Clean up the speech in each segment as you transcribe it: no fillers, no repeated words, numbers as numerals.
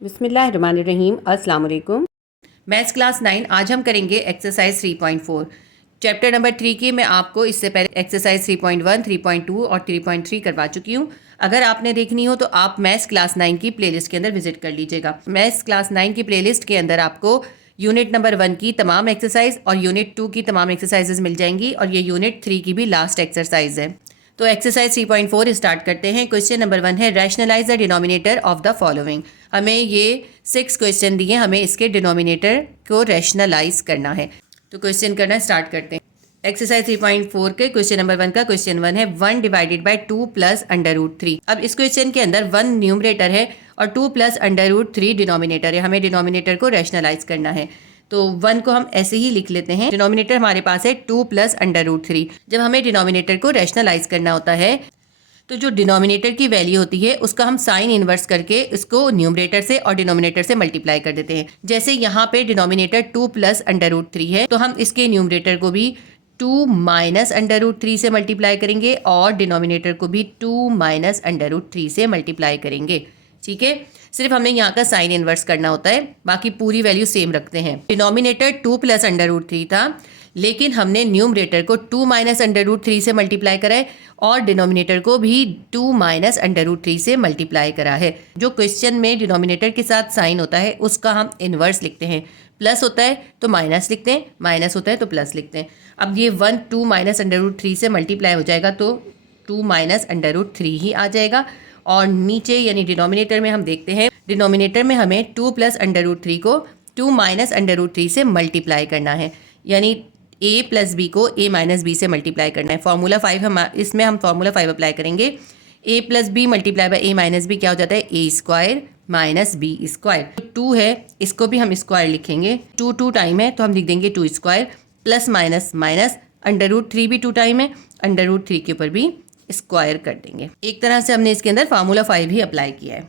बिस्मिल्लाहिर्रहमानिर्रहीम। अस्सलाम वालेकुम। मैथ्स क्लास 9 आज हम करेंगे एक्सरसाइज 3.4 चैप्टर नंबर 3 की। मैं आपको इससे पहले एक्सरसाइज 3.1, 3.2 और 3.3 करवा चुकी हूँ। अगर आपने देखनी हो तो आप मैथ्स क्लास 9 की प्लेलिस्ट के अंदर विजिट कर लीजिएगा। मैथ्स क्लास 9 की प्लेलिस्ट के अंदर आपको यूनिट नंबर 1 की तमाम एक्सरसाइज और यूनिट 2 की तमाम एक्सरसाइजेज मिल जाएंगी और ये यूनिट 3 की भी लास्ट एक्सरसाइज है। तो एक्सरसाइज 3.4 स्टार्ट करते हैं। क्वेश्चन नंबर 1 है rationalise the denominator of the following. हमें ये 6 क्वेश्चन दिए, हमें इसके डिनोमिनेटर को रैशनलाइज करना है। तो क्वेश्चन करना स्टार्ट करते हैं। एक्सरसाइज 3.4 के क्वेश्चन नंबर 1 का क्वेश्चन 1 है 1 divided by 2 plus under root 3। अब इस क्वेश्चन के अंदर 1 न्यूमरेटर है और 2 प्लस अंडर रूट 3 डिनोमिनेटर है। हमें डिनोमिनेटर को रैशनलाइज करना है। तो 1 को हम ऐसे ही लिख लेते हैं। डिनोमिनेटर हमारे पास है 2 प्लस अंडर रूट 3। जब हमें डिनोमिनेटर को रैशनलाइज करना होता है तो जो डिनोमिनेटर की वैल्यू होती है उसका हम साइन इनवर्स करके इसको न्यूमरेटर से और डिनोमिनेटर से मल्टीप्लाई कर देते हैं। जैसे यहाँ पे डिनोमिनेटर 2 प्लस अंडर रूट 3 है तो हम इसके न्यूमरेटर को भी 2 माइनस अंडर रूट 3 से मल्टीप्लाई करेंगे और डिनोमिनेटर को भी 2 माइनस अंडर रूट 3 से मल्टीप्लाई करेंगे। ठीक है, सिर्फ हमें यहाँ का साइन इनवर्स करना होता है, बाकी पूरी वैल्यू सेम रखते हैं। डिनोमिनेटर 2 प्लस अंडर रूट 3 था, लेकिन हमने न्यूमरेटर को 2 माइनस अंडर रूट 3 से मल्टीप्लाई करा है और डिनोमिनेटर को भी 2 माइनस अंडर रूट 3 से मल्टीप्लाई करा है। जो क्वेश्चन में डिनोमिनेटर के साथ साइन होता है उसका हम इन्वर्स लिखते हैं। प्लस होता है तो माइनस लिखते हैं, माइनस होता है तो प्लस लिखते हैं। अब ये 1 2 माइनस अंडर रूट 3 से मल्टीप्लाई हो जाएगा तो 2 माइनस अंडर रूट 3 ही आ जाएगा। और नीचे यानी डिनोमिनेटर में हम देखते हैं, डिनोमिनेटर में हमें 2 प्लस अंडर रूट 3 को 2 माइनस अंडर रूट 3 से मल्टीप्लाई करना है, यानी a प्लस बी को a माइनस बी से मल्टीप्लाई करना है। फार्मूला 5 हम इसमें फार्मूला 5 अप्लाई करेंगे। a plus B multiply by a minus b क्या हो जाता है, a square minus B square. 2 है इसको भी हम स्क्वायर लिखेंगे, 2 2 टाइम है तो हम लिख देंगे 2 square plus minus minus under root 3 भी 2 टाइम है, अंडर रूट 3 के ऊपर भी स्क्वायर कर देंगे। एक तरह से हमने इसके अंदर फार्मूला 5 भी अप्लाई किया है,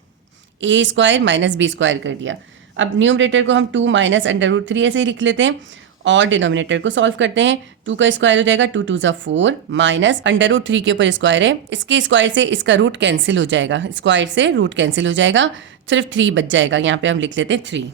a square minus B square कर दिया। अब न्यूमरेटर को हम 2 माइनस अंडर रूट 3 ऐसे ही लिख लेते हैं और डिनोमिनेटर को सॉल्व करते हैं। 2 का स्क्वायर हो जाएगा 2 2 ज़ा 4 माइनस अंडर रूट 3 के ऊपर स्क्वायर है, इसके स्क्वायर से इसका रूट कैंसिल हो जाएगा, स्क्वायर से रूट कैंसिल हो जाएगा, सिर्फ 3 बच जाएगा। यहाँ पे हम लिख लेते हैं 3।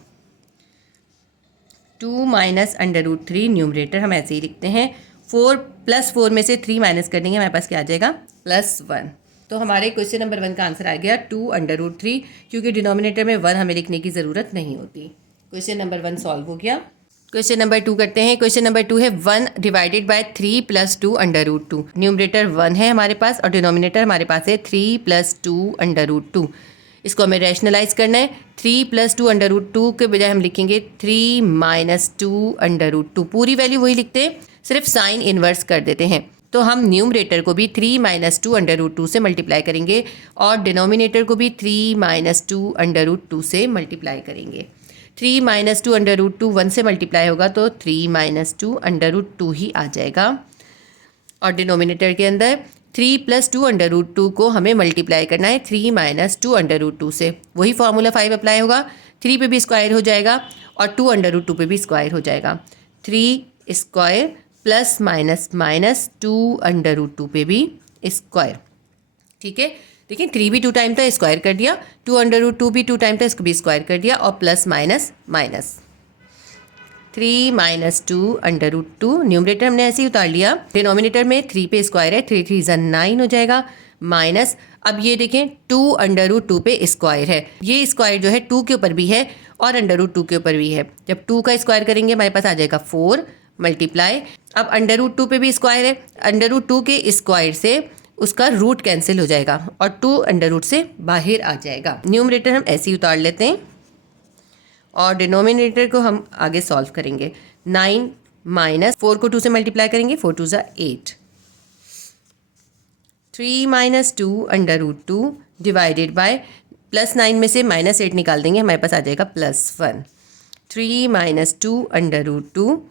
2 माइनस अंडर रूट 3 न्यूमरेटर हम ऐसे ही लिखते हैं। 4 प्लस 4 में से 3 माइनस कर देंगे, हमारे पास क्या आ जाएगा +1। तो हमारे क्वेश्चन नंबर 1 का आंसर आ गया 2 अंडर रूट 3, क्योंकि डिनोमिनेटर में 1 हमें लिखने की ज़रूरत नहीं होती। क्वेश्चन नंबर 1 सॉल्व हो गया। क्वेश्चन नंबर 2 करते हैं। क्वेश्चन नंबर 2 है 1 divided by 3 plus 2 under root 2। Numerator 1 है हमारे पास और डिनोमिनेटर हमारे पास है 3 प्लस 2 अंडर रूट 2। इसको हमें रैशनलाइज करना है। 3 प्लस 2 अंडर रूट 2 के बजाय हम लिखेंगे 3 माइनस 2 अंडर रूट 2। पूरी वैल्यू वही लिखते हैं, सिर्फ साइन इन्वर्स कर देते हैं। तो हम न्यूमरेटर को भी 3 माइनस 2 अंडर रूट 2 से मल्टीप्लाई करेंगे और डिनोमिनेटर को भी 3 माइनस 2 अंडर रूट 2 से मल्टीप्लाई करेंगे। 3 माइनस 2 अंडर रूट 2 1 से मल्टीप्लाई होगा तो 3 माइनस 2 अंडर रूट 2 ही आ जाएगा। और डिनोमिनेटर के अंदर 3 प्लस 2 अंडर रूट 2 को हमें मल्टीप्लाई करना है 3 माइनस 2 अंडर रूट 2 से। वही फार्मूला 5 अप्लाई होगा, 3 पे भी स्क्वायर हो जाएगा और 2 अंडर रूट 2 पे भी स्क्वायर हो जाएगा। 3 square plus minus minus 2 under root 2 पे भी स्क्वायर। ठीक है, देखिए 3 भी 2 टाइम था, स्क्वायर कर दिया, 2 अंडर रूट 2 भी 2 टाइम था, इसको भी स्क्वायर कर दिया और plus minus minus 3 minus 2 under root 2। Numerator हमने ऐसे ही उतार लिया, डिनोमिनेटर में 3 पे स्क्वायर है, 3 3 ज़ा 9 हो जाएगा माइनस। अब ये देखें 2 अंडर रूट 2 पे स्क्वायर है, ये स्क्वायर जो है 2 के ऊपर भी है और अंडर रूट 2 के ऊपर भी है। जब 2 का स्क्वायर करेंगे हमारे पास आ जाएगा 4 मल्टीप्लाई। अब अंडर रूट 2 पे भी स्क्वायर है, अंडर रूट 2 के स्क्वायर से उसका रूट कैंसिल हो जाएगा और 2 अंडर रूट से बाहर आ जाएगा। न्यूमरेटर हम ऐसे ही उतार लेते हैं और डिनोमिनेटर को हम आगे सॉल्व करेंगे। 9 माइनस 4 को 2 से मल्टीप्लाई करेंगे, 4 2 ज़ा 8। 3 minus 2 under root 2 divided by +9 में से -8 निकाल देंगे, हमारे पास आ जाएगा +1। 3 माइनस 2 अंडर रूट 2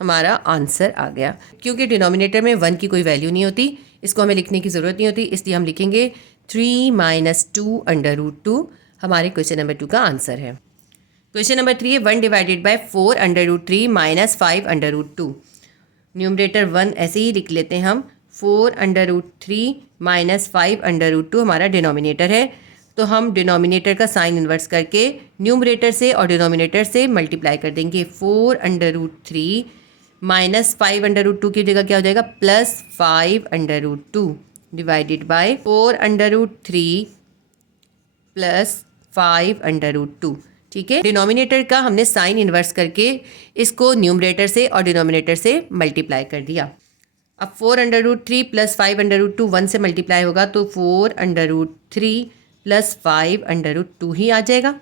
हमारा आंसर आ गया। क्योंकि डिनोमिनेटर में 1 की कोई वैल्यू नहीं होती, इसको हमें लिखने की ज़रूरत नहीं होती, इसलिए हम लिखेंगे 3 माइनस 2 अंडर रूट 2 हमारे क्वेश्चन नंबर 2 का आंसर है। क्वेश्चन नंबर 3 है 1 divided by 4 under root 3 minus 5 under root 2। Numerator 1 ऐसे ही लिख लेते हैं हम, 4 under root 3 minus 5 under root 2 हमारा डिनोमिनेटर है। तो हम डिनोमिनेटर का साइन इन्वर्स करके न्यूमरेटर से और डिनोमिनेटर से मल्टीप्लाई कर देंगे। 4√3 माइनस 5√2 की जगह क्या हो जाएगा, प्लस 5√2 डिवाइडेड बाय 4√3 प्लस 5√2। ठीक है, डिनोमिनेटर का हमने साइन इन्वर्स करके इसको न्यूमरेटर से और डिनोमिनेटर से मल्टीप्लाई कर दिया। अब 4√3 प्लस 5√2 1 से मल्टीप्लाई होगा तो 4√3 प्लस 5√2 ही आ जाएगा।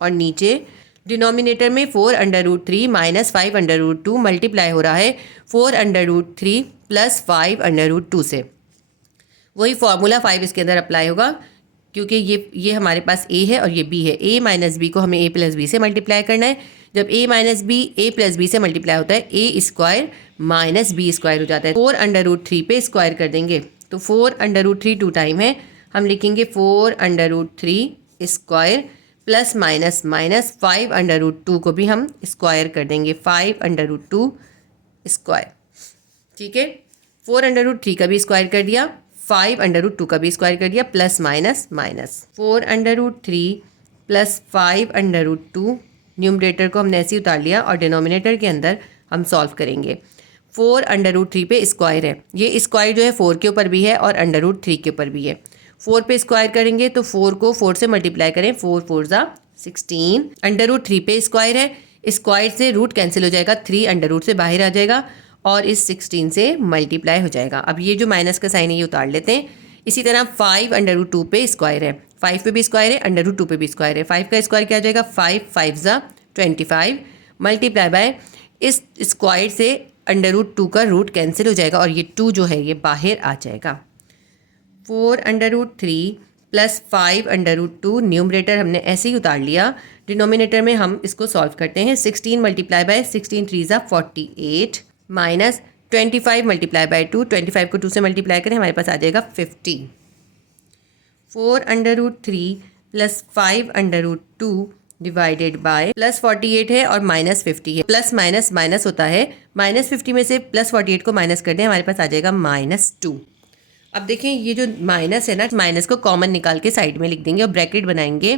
और नीचे डिनोमिनेटर में 4√3 माइनस 5√2 मल्टीप्लाई हो रहा है 4√3 प्लस 5√2 से। वही फॉर्मूला 5 इसके अंदर अप्लाई होगा, क्योंकि ये हमारे पास a है और ये b है। a माइनस बी को हमें a प्लस बी से मल्टीप्लाई करना है। जब a minus b a plus B से मल्टीप्लाई होता है a square minus B square हो जाता है। 4√3 पे स्क्वायर कर देंगे तो 4√3 2 टाइम है, हम लिखेंगे 4√3 स्क्वायर प्लस माइनस माइनस 5√2 को भी हम स्क्वायर कर देंगे 5√2 स्क्वायर। ठीक है, 4√3 का भी स्क्वायर कर दिया, 5√2 का भी स्क्वायर कर दिया, plus minus minus 4√3 plus 5√2। Numerator को हमने ऐसे ही उतार लिया और डिनोमिनेटर के अंदर हम सॉल्व करेंगे। 4√3 पे स्क्वायर है, ये स्क्वायर जो है 4 के ऊपर भी है और √3 के ऊपर भी है। 4 पे स्क्वायर करेंगे तो 4 को 4 से मल्टीप्लाई करें, 4 4 ज़ा 16। √3 पे स्क्वायर है, स्क्वायर से रूट कैंसिल हो जाएगा, 3 अंडर रूट से बाहर आ जाएगा और इस 16 से मल्टीप्लाई हो जाएगा। अब ये जो माइनस का साइन है ये उतार लेते हैं। इसी तरह 5√2 पे स्क्वायर है, 5 पे भी स्क्वायर है, √2 पे भी स्क्वायर है। 5 का स्क्वायर क्या हो जाएगा, 5 5 ज़ा 25 मल्टीप्लाई बाय इस स्क्वायर से √2 का रूट कैंसिल हो जाएगा और ये 2 जो है ये बाहर आ जाएगा। 4√3 प्लस 5√2 न्यूमरेटर हमने ऐसे ही उतार लिया। डिनोमिनेटर में हम इसको सॉल्व करते हैं। 16 मल्टीप्लाई बाय 16 3 ज़ा 48 माइनस 25 मल्टीप्लाई बाय 2, 25 को 2 से मल्टीप्लाई करें हमारे पास आ जाएगा 50। 4√3 प्लस 5√2 डिवाइडेड बाय प्लस 48 है और माइनस 50 है। प्लस माइनस माइनस होता है, माइनस 50 में से प्लस 48 को माइनस कर दें हमारे पास आ जाएगा -2। अब देखें ये जो माइनस है ना, माइनस को कॉमन निकाल के साइड में लिख देंगे और ब्रैकेट बनाएंगे।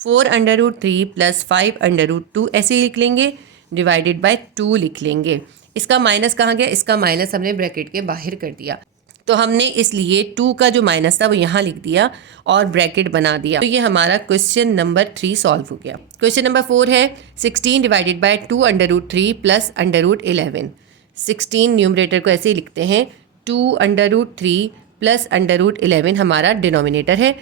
4√3 प्लस 5√2 ऐसे ही लिख लेंगे, डिवाइडेड बाय 2 लिख लेंगे। इसका माइनस कहाँ गया, इसका माइनस हमने ब्रैकेट के बाहर कर दिया, तो हमने इसलिए 2 का जो माइनस था वो यहाँ लिख दिया और ब्रैकेट बना दिया। तो ये हमारा क्वेश्चन नंबर 3 सॉल्व हो गया। क्वेश्चन नंबर 4 है 16 डिवाइडेड बाय 2√3 प्लस √11। 16 न्यूमरेटर को ऐसे ही लिखते हैं, 2√3 प्लस √11 हमारा डिनोमिनेटर है।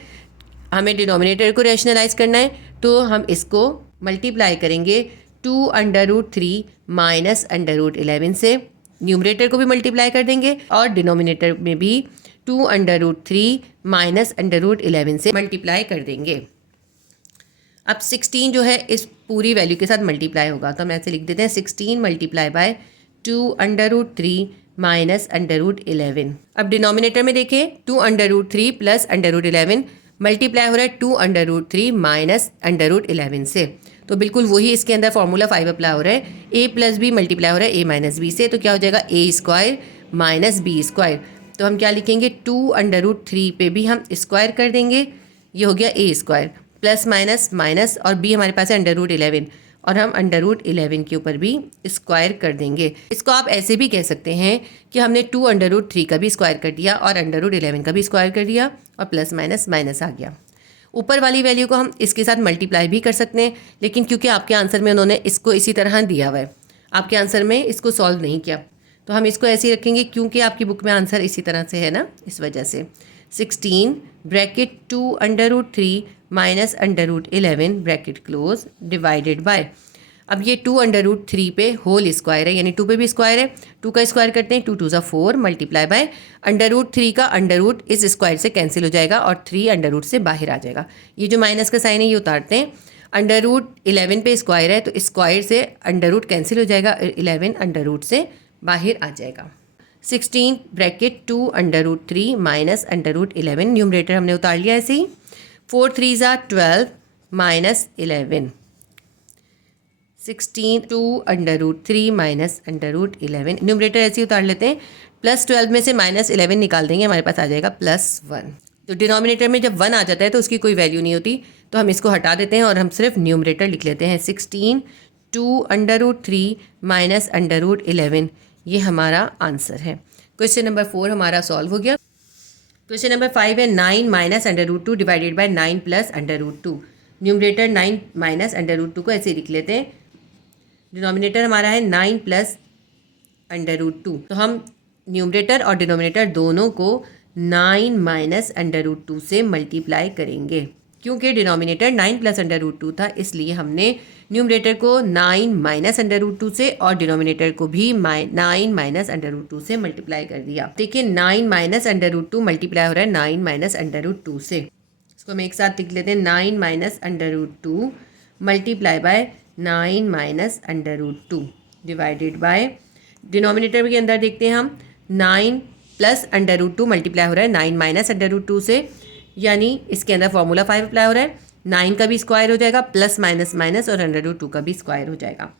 हमें डिनोमिनेटर को रैशनलाइज करना है तो हम इसको मल्टीप्लाई करेंगे 2√3 माइनस √11 से। न्यूमरेटर को भी मल्टीप्लाई कर देंगे और डिनोमिनेटर में भी 2√3 माइनस √11 से मल्टीप्लाई कर देंगे। अब 16 जो है इस पूरी वैल्यू के साथ मल्टीप्लाई होगा, तो हम ऐसे लिख देते हैं 16 मल्टीप्लाई बाय 2√3 माइनस √11। अब डिनोमिनेटर में देखें 2√3 प्लस √11 मल्टीप्लाई हो रहा है 2√3 माइनस √11 से, तो बिल्कुल वही इसके अंदर फॉर्मूला 5 अप्लाई हो रहा है। a प्लस बी मल्टीप्लाई हो रहा है a माइनस बी से, तो क्या हो जाएगा a square minus B square. तो हम क्या लिखेंगे 2√3 पे भी हम स्क्वायर कर देंगे, ये हो गया a square plus minus minus और b हमारे पास है √11 और हम √11 के ऊपर भी स्क्वायर कर देंगे। इसको आप ऐसे भी कह सकते हैं कि हमने 2√3 का भी स्क्वायर कर दिया और √11 का भी स्क्वायर कर दिया और प्लस माइनस माइनस आ गया। ऊपर वाली वैल्यू को हम इसके साथ मल्टीप्लाई भी कर सकते हैं, लेकिन क्योंकि आपके आंसर में उन्होंने इसको इसी तरह दिया हुआ है, आपके आंसर में इसको सॉल्व नहीं किया, तो हम इसको ऐसे ही रखेंगे क्योंकि आपकी बुक में आंसर इसी तरह से है ना, इस वजह से। 16 bracket 2√3 minus √11 bracket close divided by, अब ये 2√3 पे होल स्क्वायर है, यानी 2 पे भी स्क्वायर है, 2 का स्क्वायर करते हैं 2 2 ज़ा 4 मल्टीप्लाई बाय √3 का अंडर इस स्क्वायर से कैंसिल हो जाएगा और 3 अंडर से बाहर आ जाएगा। ये जो माइनस का साइन है ये उतारते हैं, √11 पे स्क्वायर है तो स्क्वायर से अंडर कैंसिल हो जाएगा, 11 अंडर से बाहर आ जाएगा। 16 ब्रैकेट 2√3 माइनस √11 न्यूमरेटर हमने उतार लिया ऐसे ही। 4 3 ज़ा 12 माइनस 11, 16 2√3 माइनस √11 न्यूमरेटर ऐसे ही उतार लेते हैं। प्लस 12 में से माइनस 11 निकाल देंगे, हमारे पास आ जाएगा +1। तो डिनोमिनेटर में जब 1 आ जाता है तो उसकी कोई वैल्यू नहीं होती, तो हम इसको हटा देते हैं और हम सिर्फ न्यूमरेटर लिख लेते हैं 16 2√3 माइनस √11। ये हमारा आंसर है। क्वेश्चन नंबर 4 हमारा सॉल्व हो गया। क्वेश्चन नंबर 5 है 9 minus √2 divided by 9 plus √2। Numerator 9 minus √2 को ऐसे लिख लेते हैं। डिनोमिनेटर हमारा है 9 प्लस √2, तो हम न्यूमरेटर और डिनोमिनेटर दोनों को 9 माइनस √2 से मल्टीप्लाई करेंगे। क्योंकि डिनोमिनेटर 9 प्लस √2 था, इसलिए हमने न्यूमरेटर को 9 माइनस √2 से और डिनोमिनेटर को भी 9 माइनस √2 से मल्टीप्लाई कर दिया। देखिए 9 माइनस √2 मल्टीप्लाई हो रहा है 9 माइनस √2 से। इसको हम एक साथ लिख लेते हैं 9 minus √2 multiply by 9 minus √2 divided bye, denominator के अंदर देखते हैं हम 9 प्लस √2 मल्टीप्लाई हो रहा है 9 माइनस √2 से, यानी इसके अंदर फॉर्मूला 5 अप्लाई हो रहा है। 9 का भी स्क्वायर हो जाएगा, प्लस माइनस माइनस और √2 का भी स्क्वायर हो जाएगा।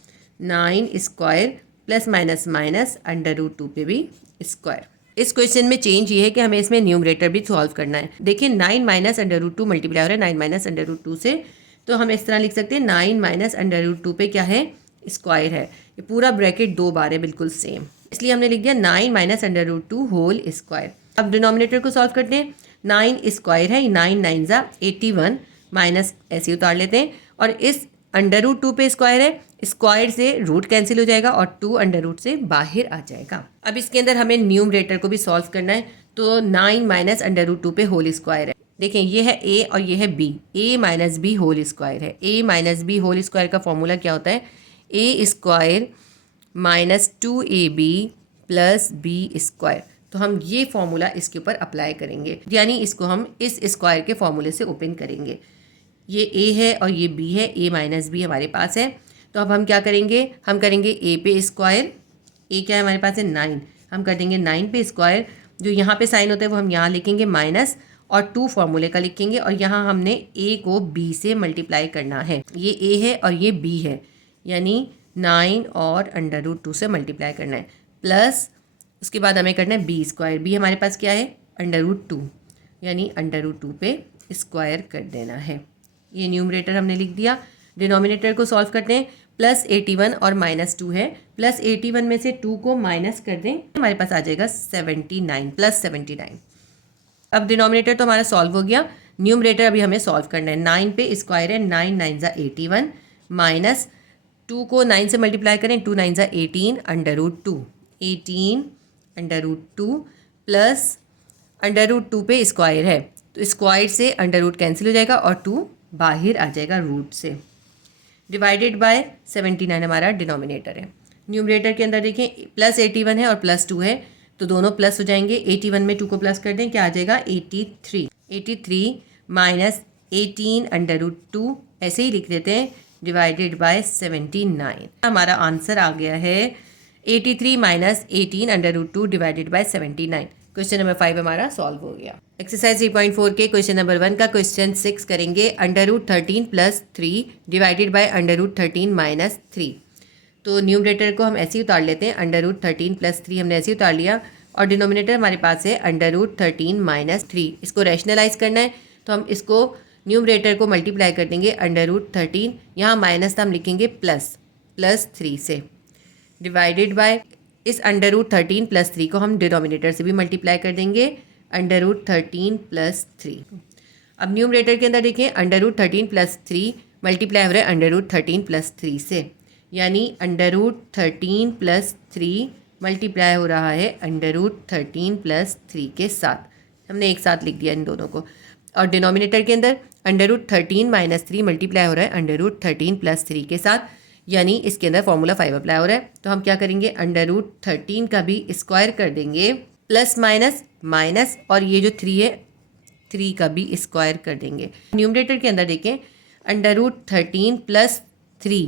9 स्क्वायर प्लस माइनस माइनस √2 पे भी स्क्वायर। इस क्वेश्चन में चेंज ये है कि हमें इसमें न्यूमरेटर भी सॉल्व करना है। देखिए 9 माइनस √2 मल्टीप्लाई हो रहा है 9 माइनस √2 से, तो हम इस तरह लिख सकते हैं 9 माइनस √2 पे क्या है, स्क्वायर है। ये पूरा ब्रैकेट 2 बार है बिल्कुल सेम, इसलिए हमने लिख दिया 9 माइनस √2 होल स्क्वायर। अब डिनोमिनेटर को सॉल्व करते हैं। 9 स्क्वायर है, 9 9 ज़ा 81 माइनस ऐसे उतार लेते हैं, और इस √2 पे स्क्वायर है, स्क्वायर से रूट कैंसिल हो जाएगा और 2 √ से बाहर आ जाएगा। अब इसके अंदर हमें न्यूमरेटर को भी सॉल्व करना है, तो 9 माइनस √2 पे होल स्क्वायर है। देखें ये है a और ये है b, a minus b whole square है। a minus b whole square का फॉर्मूला क्या होता है, a square minus 2ab plus b square. तो हम ये फॉर्मूला इसके ऊपर अप्लाई करेंगे, यानी इसको हम इस स्क्वायर के फॉर्मूले से ओपन करेंगे। ये a है और ये b है, a माइनस बी हमारे पास है। तो अब हम क्या करेंगे, हम करेंगे a पे स्क्वायर, a क्या है हमारे पास है 9, हम कर देंगे 9 पे स्क्वायर। जो यहाँ पे साइन होता है वो हम यहाँ लिखेंगे माइनस और 2 फॉर्मूले का लिखेंगे, और यहाँ हमने a को b से मल्टीप्लाई करना है। ये a है और ये b है, यानी 9 और √2 से मल्टीप्लाई करना है, प्लस उसके बाद हमें करना है b स्क्वायर। b हमारे पास क्या है √2, यानी √2 पे स्क्वायर कर देना है। ये न्यूमरेटर हमने लिख दिया। डिनोमिनेटर को सॉल्व करते हैं। प्लस 81 और माइनस 2 है, प्लस 81 में से 2 को माइनस कर दें, हमारे पास आ जाएगा 79 प्लस 79। अब डिनोमिनेटर तो हमारा सॉल्व हो गया, न्यूमरेटर अभी हमें सॉल्व करना है। 9 पे स्क्वायर है, 9 9 ज़ा 81 माइनस 2 को 9 से मल्टीप्लाई करें, 2 9 ज़ा 18 √2, 18 √2 प्लस √2 पे स्क्वायर है, तो स्क्वायर से √ कैंसिल हो जाएगा और 2 बाहर आ जाएगा रूट से, डिवाइडेड बाय 79 हमारा डिनोमिनेटर है। न्यूमरेटर के अंदर देखें प्लस 81 है और प्लस 2 है, तो दोनों प्लस हो जाएंगे। 81 में 2 को प्लस कर दें, क्या आ जाएगा 83, 83 माइनस 18 √2 ऐसे ही लिख देते हैं, डिवाइडेड बाय 79। हमारा आंसर आ गया है 83 minus 18 √2 divided bye 79। Question number 5 हमारा सॉल्व हो गया। एक्सरसाइज 3.4 के क्वेश्चन नंबर 1 का क्वेश्चन 6 करेंगे। √13 प्लस 3 डिवाइडेड बाय √13 माइनस 3। तो न्यूमरेटर को हम ऐसे ही उतार लेते हैं, √13 प्लस 3 हमने ऐसे ही उतार लिया, और डिनोमिनेटर हमारे पास है √13 माइनस 3। इसको रैशनलाइज करना है, तो हम इसको न्यूमरेटर को मल्टीप्लाई कर देंगे √13, यहाँ माइनस था हम लिखेंगे प्लस 3 से, डिवाइडेड बाय इस √13 प्लस 3 को हम डिनोमिनेटर से भी मल्टीप्लाई कर देंगे √13 प्लस 3। अब न्यूमरेटर के अंदर देखें √13 प्लस 3 मल्टीप्लाई हो रहा है √13 प्लस 3 से, यानी √13 प्लस 3 मल्टीप्लाई हो रहा है √13 प्लस 3 के साथ। हमने एक साथ लिख दिया इन दोनों को। और डिनोमिनेटर के अंदर √13 माइनस 3 मल्टीप्लाई हो रहा है √13 प्लस 3 के साथ, यानी इसके अंदर फॉर्मूला 5 अप्लाई हो रहा है। तो हम क्या करेंगे √13 का भी स्क्वायर कर देंगे, प्लस माइनस माइनस, और ये जो 3 है 3 का भी स्क्वायर कर देंगे। न्यूमरेटर के अंदर देखें √13 प्लस 3,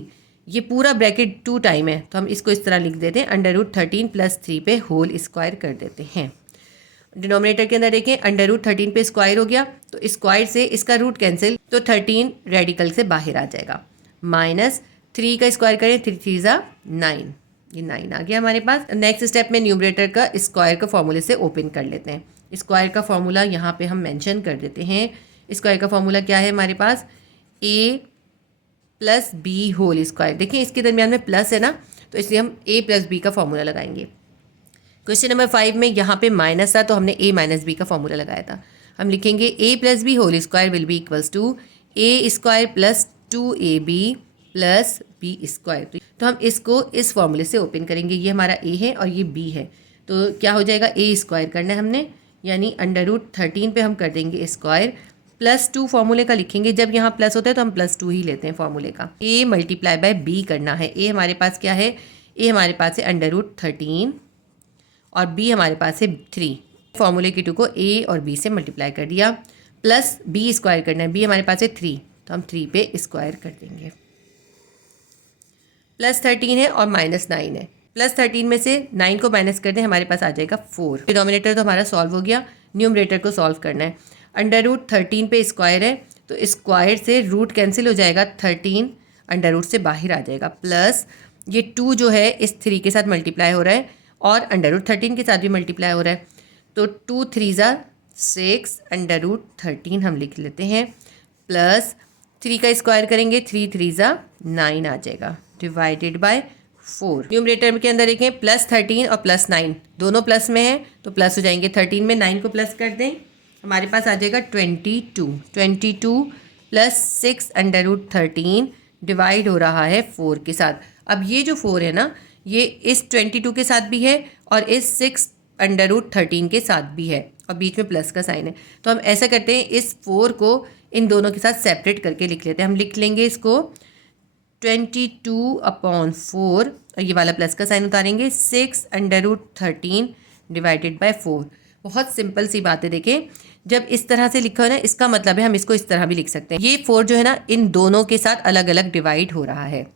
ये पूरा ब्रैकेट 2 टाइम है, तो हम इसको इस तरह लिख देते हैं √13 प्लस 3 पे होल स्क्वायर कर देते हैं। डिनोमिनेटर के अंदर देखें √13 पे स्क्वायर हो गया, तो स्क्वायर से इसका रूट कैंसिल, तो 13 रेडिकल से बाहर आ जाएगा, माइनस 3 का स्क्वायर करें 3 3 ज़ा 9, ये 9 आ गया हमारे पास। नेक्स्ट स्टेप में न्यूमरेटर का स्क्वायर का फॉर्मूले से ओपन कर लेते हैं। स्क्वायर का फॉर्मूला यहाँ पे हम मेंशन कर देते हैं। स्क्वायर का फॉर्मूला क्या है हमारे पास, a plus B whole square. देखिए इसके दरमियान में प्लस है ना, तो इसलिए हम a प्लस बी का फॉर्मूला लगाएंगे। क्वेश्चन नंबर 5 में यहाँ पे माइनस था तो हमने a माइनस बी का फॉर्मूला लगाया था। हम लिखेंगे a plus B whole square will be equals to a square plus 2ab plus b square. तो हम इसको इस फॉर्मूले से ओपन करेंगे। ये हमारा a है और ये b है, तो क्या हो जाएगा, a स्क्वायर करना है हमने, यानी √13 पे हम कर देंगे स्क्वायर, प्लस 2 फॉर्मूले का लिखेंगे। जब यहाँ प्लस होता है तो हम प्लस 2 ही लेते हैं फॉर्मूले का। a मल्टीप्लाई बाय b करना है। a हमारे पास क्या है, a हमारे पास है √13 और b हमारे पास है 3। फॉर्मूले की 2 को a और b से मल्टीप्लाई कर दिया, प्लस b स्क्वायर करना है। b हमारे पास है 3, तो हम 3 पे स्क्वायर कर देंगे। प्लस 13 है और माइनस 9 है। प्लस 13 में से 9 को माइनस कर दें, हमारे पास आ जाएगा 4। डिनोमिनेटर तो हमारा सॉल्व हो गया, न्यूमरेटर को सॉल्व करना है। √13 पे स्क्वायर है तो स्क्वायर से रूट कैंसिल हो जाएगा, 13 अंडर रूट से बाहर आ जाएगा, प्लस ये 2 जो है इस 3 के साथ मल्टीप्लाई हो रहा है और √13 के साथ भी मल्टीप्लाई हो रहा है, तो 2 3 ज़ा 6 √13 हम लिख लेते हैं, प्लस 3 का स्क्वायर करेंगे, 3 3 ज़ा 9 आ जाएगा, डिवाइडेड बाय 4। न्यूमरेटर के अंदर देखें प्लस 13 और प्लस 9 दोनों प्लस में है तो प्लस हो जाएंगे। 13 में 9 को प्लस कर दें, हमारे पास आ जाएगा 22 प्लस 6 √13 डिवाइड हो रहा है 4 के साथ। अब ये जो 4 है ना, ये इस 22 के साथ भी है और इस 6 √13 के साथ भी है और बीच में प्लस का साइन है। तो हम ऐसा करते हैं, इस 4 को इन दोनों के साथ सेपरेट करके लिख लेते हैं। हम लिख लेंगे इसको 22/4 और ये वाला प्लस का साइन उतारेंगे, 6 √13 डिवाइडेड बाय 4। बहुत सिंपल सी बात है। देखें जब इस तरह से लिखा है ना, इसका मतलब है हम इसको इस तरह भी लिख सकते हैं। ये 4 जो है ना, इन दोनों के साथ अलग अलग डिवाइड हो रहा है,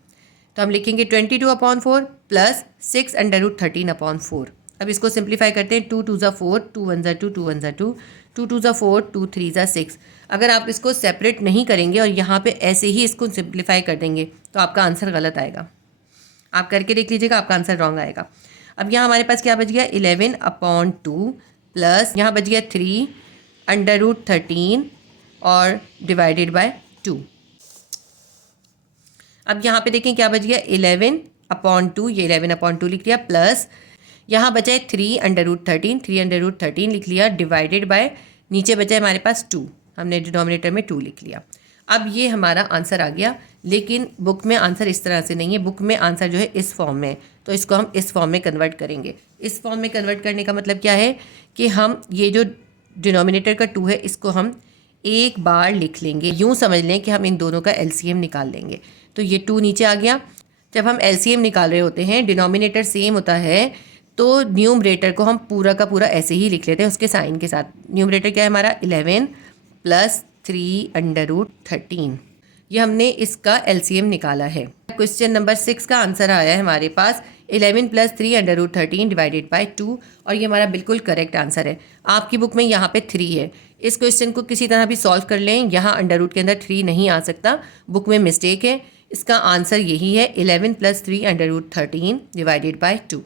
तो हम लिखेंगे 22/4 प्लस 6 √13/4। अब इसको सिंप्लीफाई करते हैं, 2 2 ज़ा 4, 2 1 ज़ा 2, 2 1 ज़ा 2, 2 2 ज़ा 4, 2 3 ज़ा 6। अगर आप इसको सेपरेट नहीं करेंगे और यहाँ पे ऐसे ही इसको सिंप्लीफाई कर देंगे तो आपका आंसर गलत आएगा। आप करके देख लीजिएगा, आपका आंसर रॉन्ग आएगा। अब यहाँ हमारे पास क्या बच गया, 11/2 प्लस यहाँ बच गया 3 √13 और डिवाइडेड बाय 2। अब यहाँ पे देखें क्या बच गया, 11/2, ये 11/2 लिख लिया, प्लस यहाँ बचा है 3 √13 लिख लिया, डिवाइडेड बाय नीचे बचा है हमारे पास 2, हमने डिनोमिनेटर में 2 लिख लिया। अब ये हमारा आंसर आ गया, लेकिन बुक में आंसर इस तरह से नहीं है। बुक में आंसर जो है इस फॉर्म में है, तो इसको हम इस फॉर्म में कन्वर्ट करेंगे। इस फॉर्म में कन्वर्ट करने का मतलब क्या है कि हम ये जो डिनोमिनेटर का 2 है इसको हम एक बार लिख लेंगे। यूँ समझ लें कि हम इन दोनों का LCM निकाल लेंगे, तो ये 2 नीचे आ गया। जब हम LCM निकाल रहे होते हैं, डिनोमिनेटर सेम होता है, तो न्यूमरेटर को हम पूरा का पूरा ऐसे ही लिख लेते हैं उसके साइन के साथ। न्यूमरेटर क्या है हमारा, 11 प्लस 3 √13। ये हमने इसका LCM निकाला है। क्वेश्चन नंबर 6 का आंसर आया है हमारे पास 11 प्लस 3 √13 डिवाइडेड बाय 2, और ये हमारा बिल्कुल करेक्ट आंसर है। आपकी बुक में यहाँ पे 3 है। इस क्वेश्चन को किसी तरह भी सॉल्व कर लें, यहाँ अंडर रूट के अंदर 3 नहीं आ सकता, बुक में मिस्टेक है। इसका आंसर यही है, 11 plus 3 √13 divided by 2।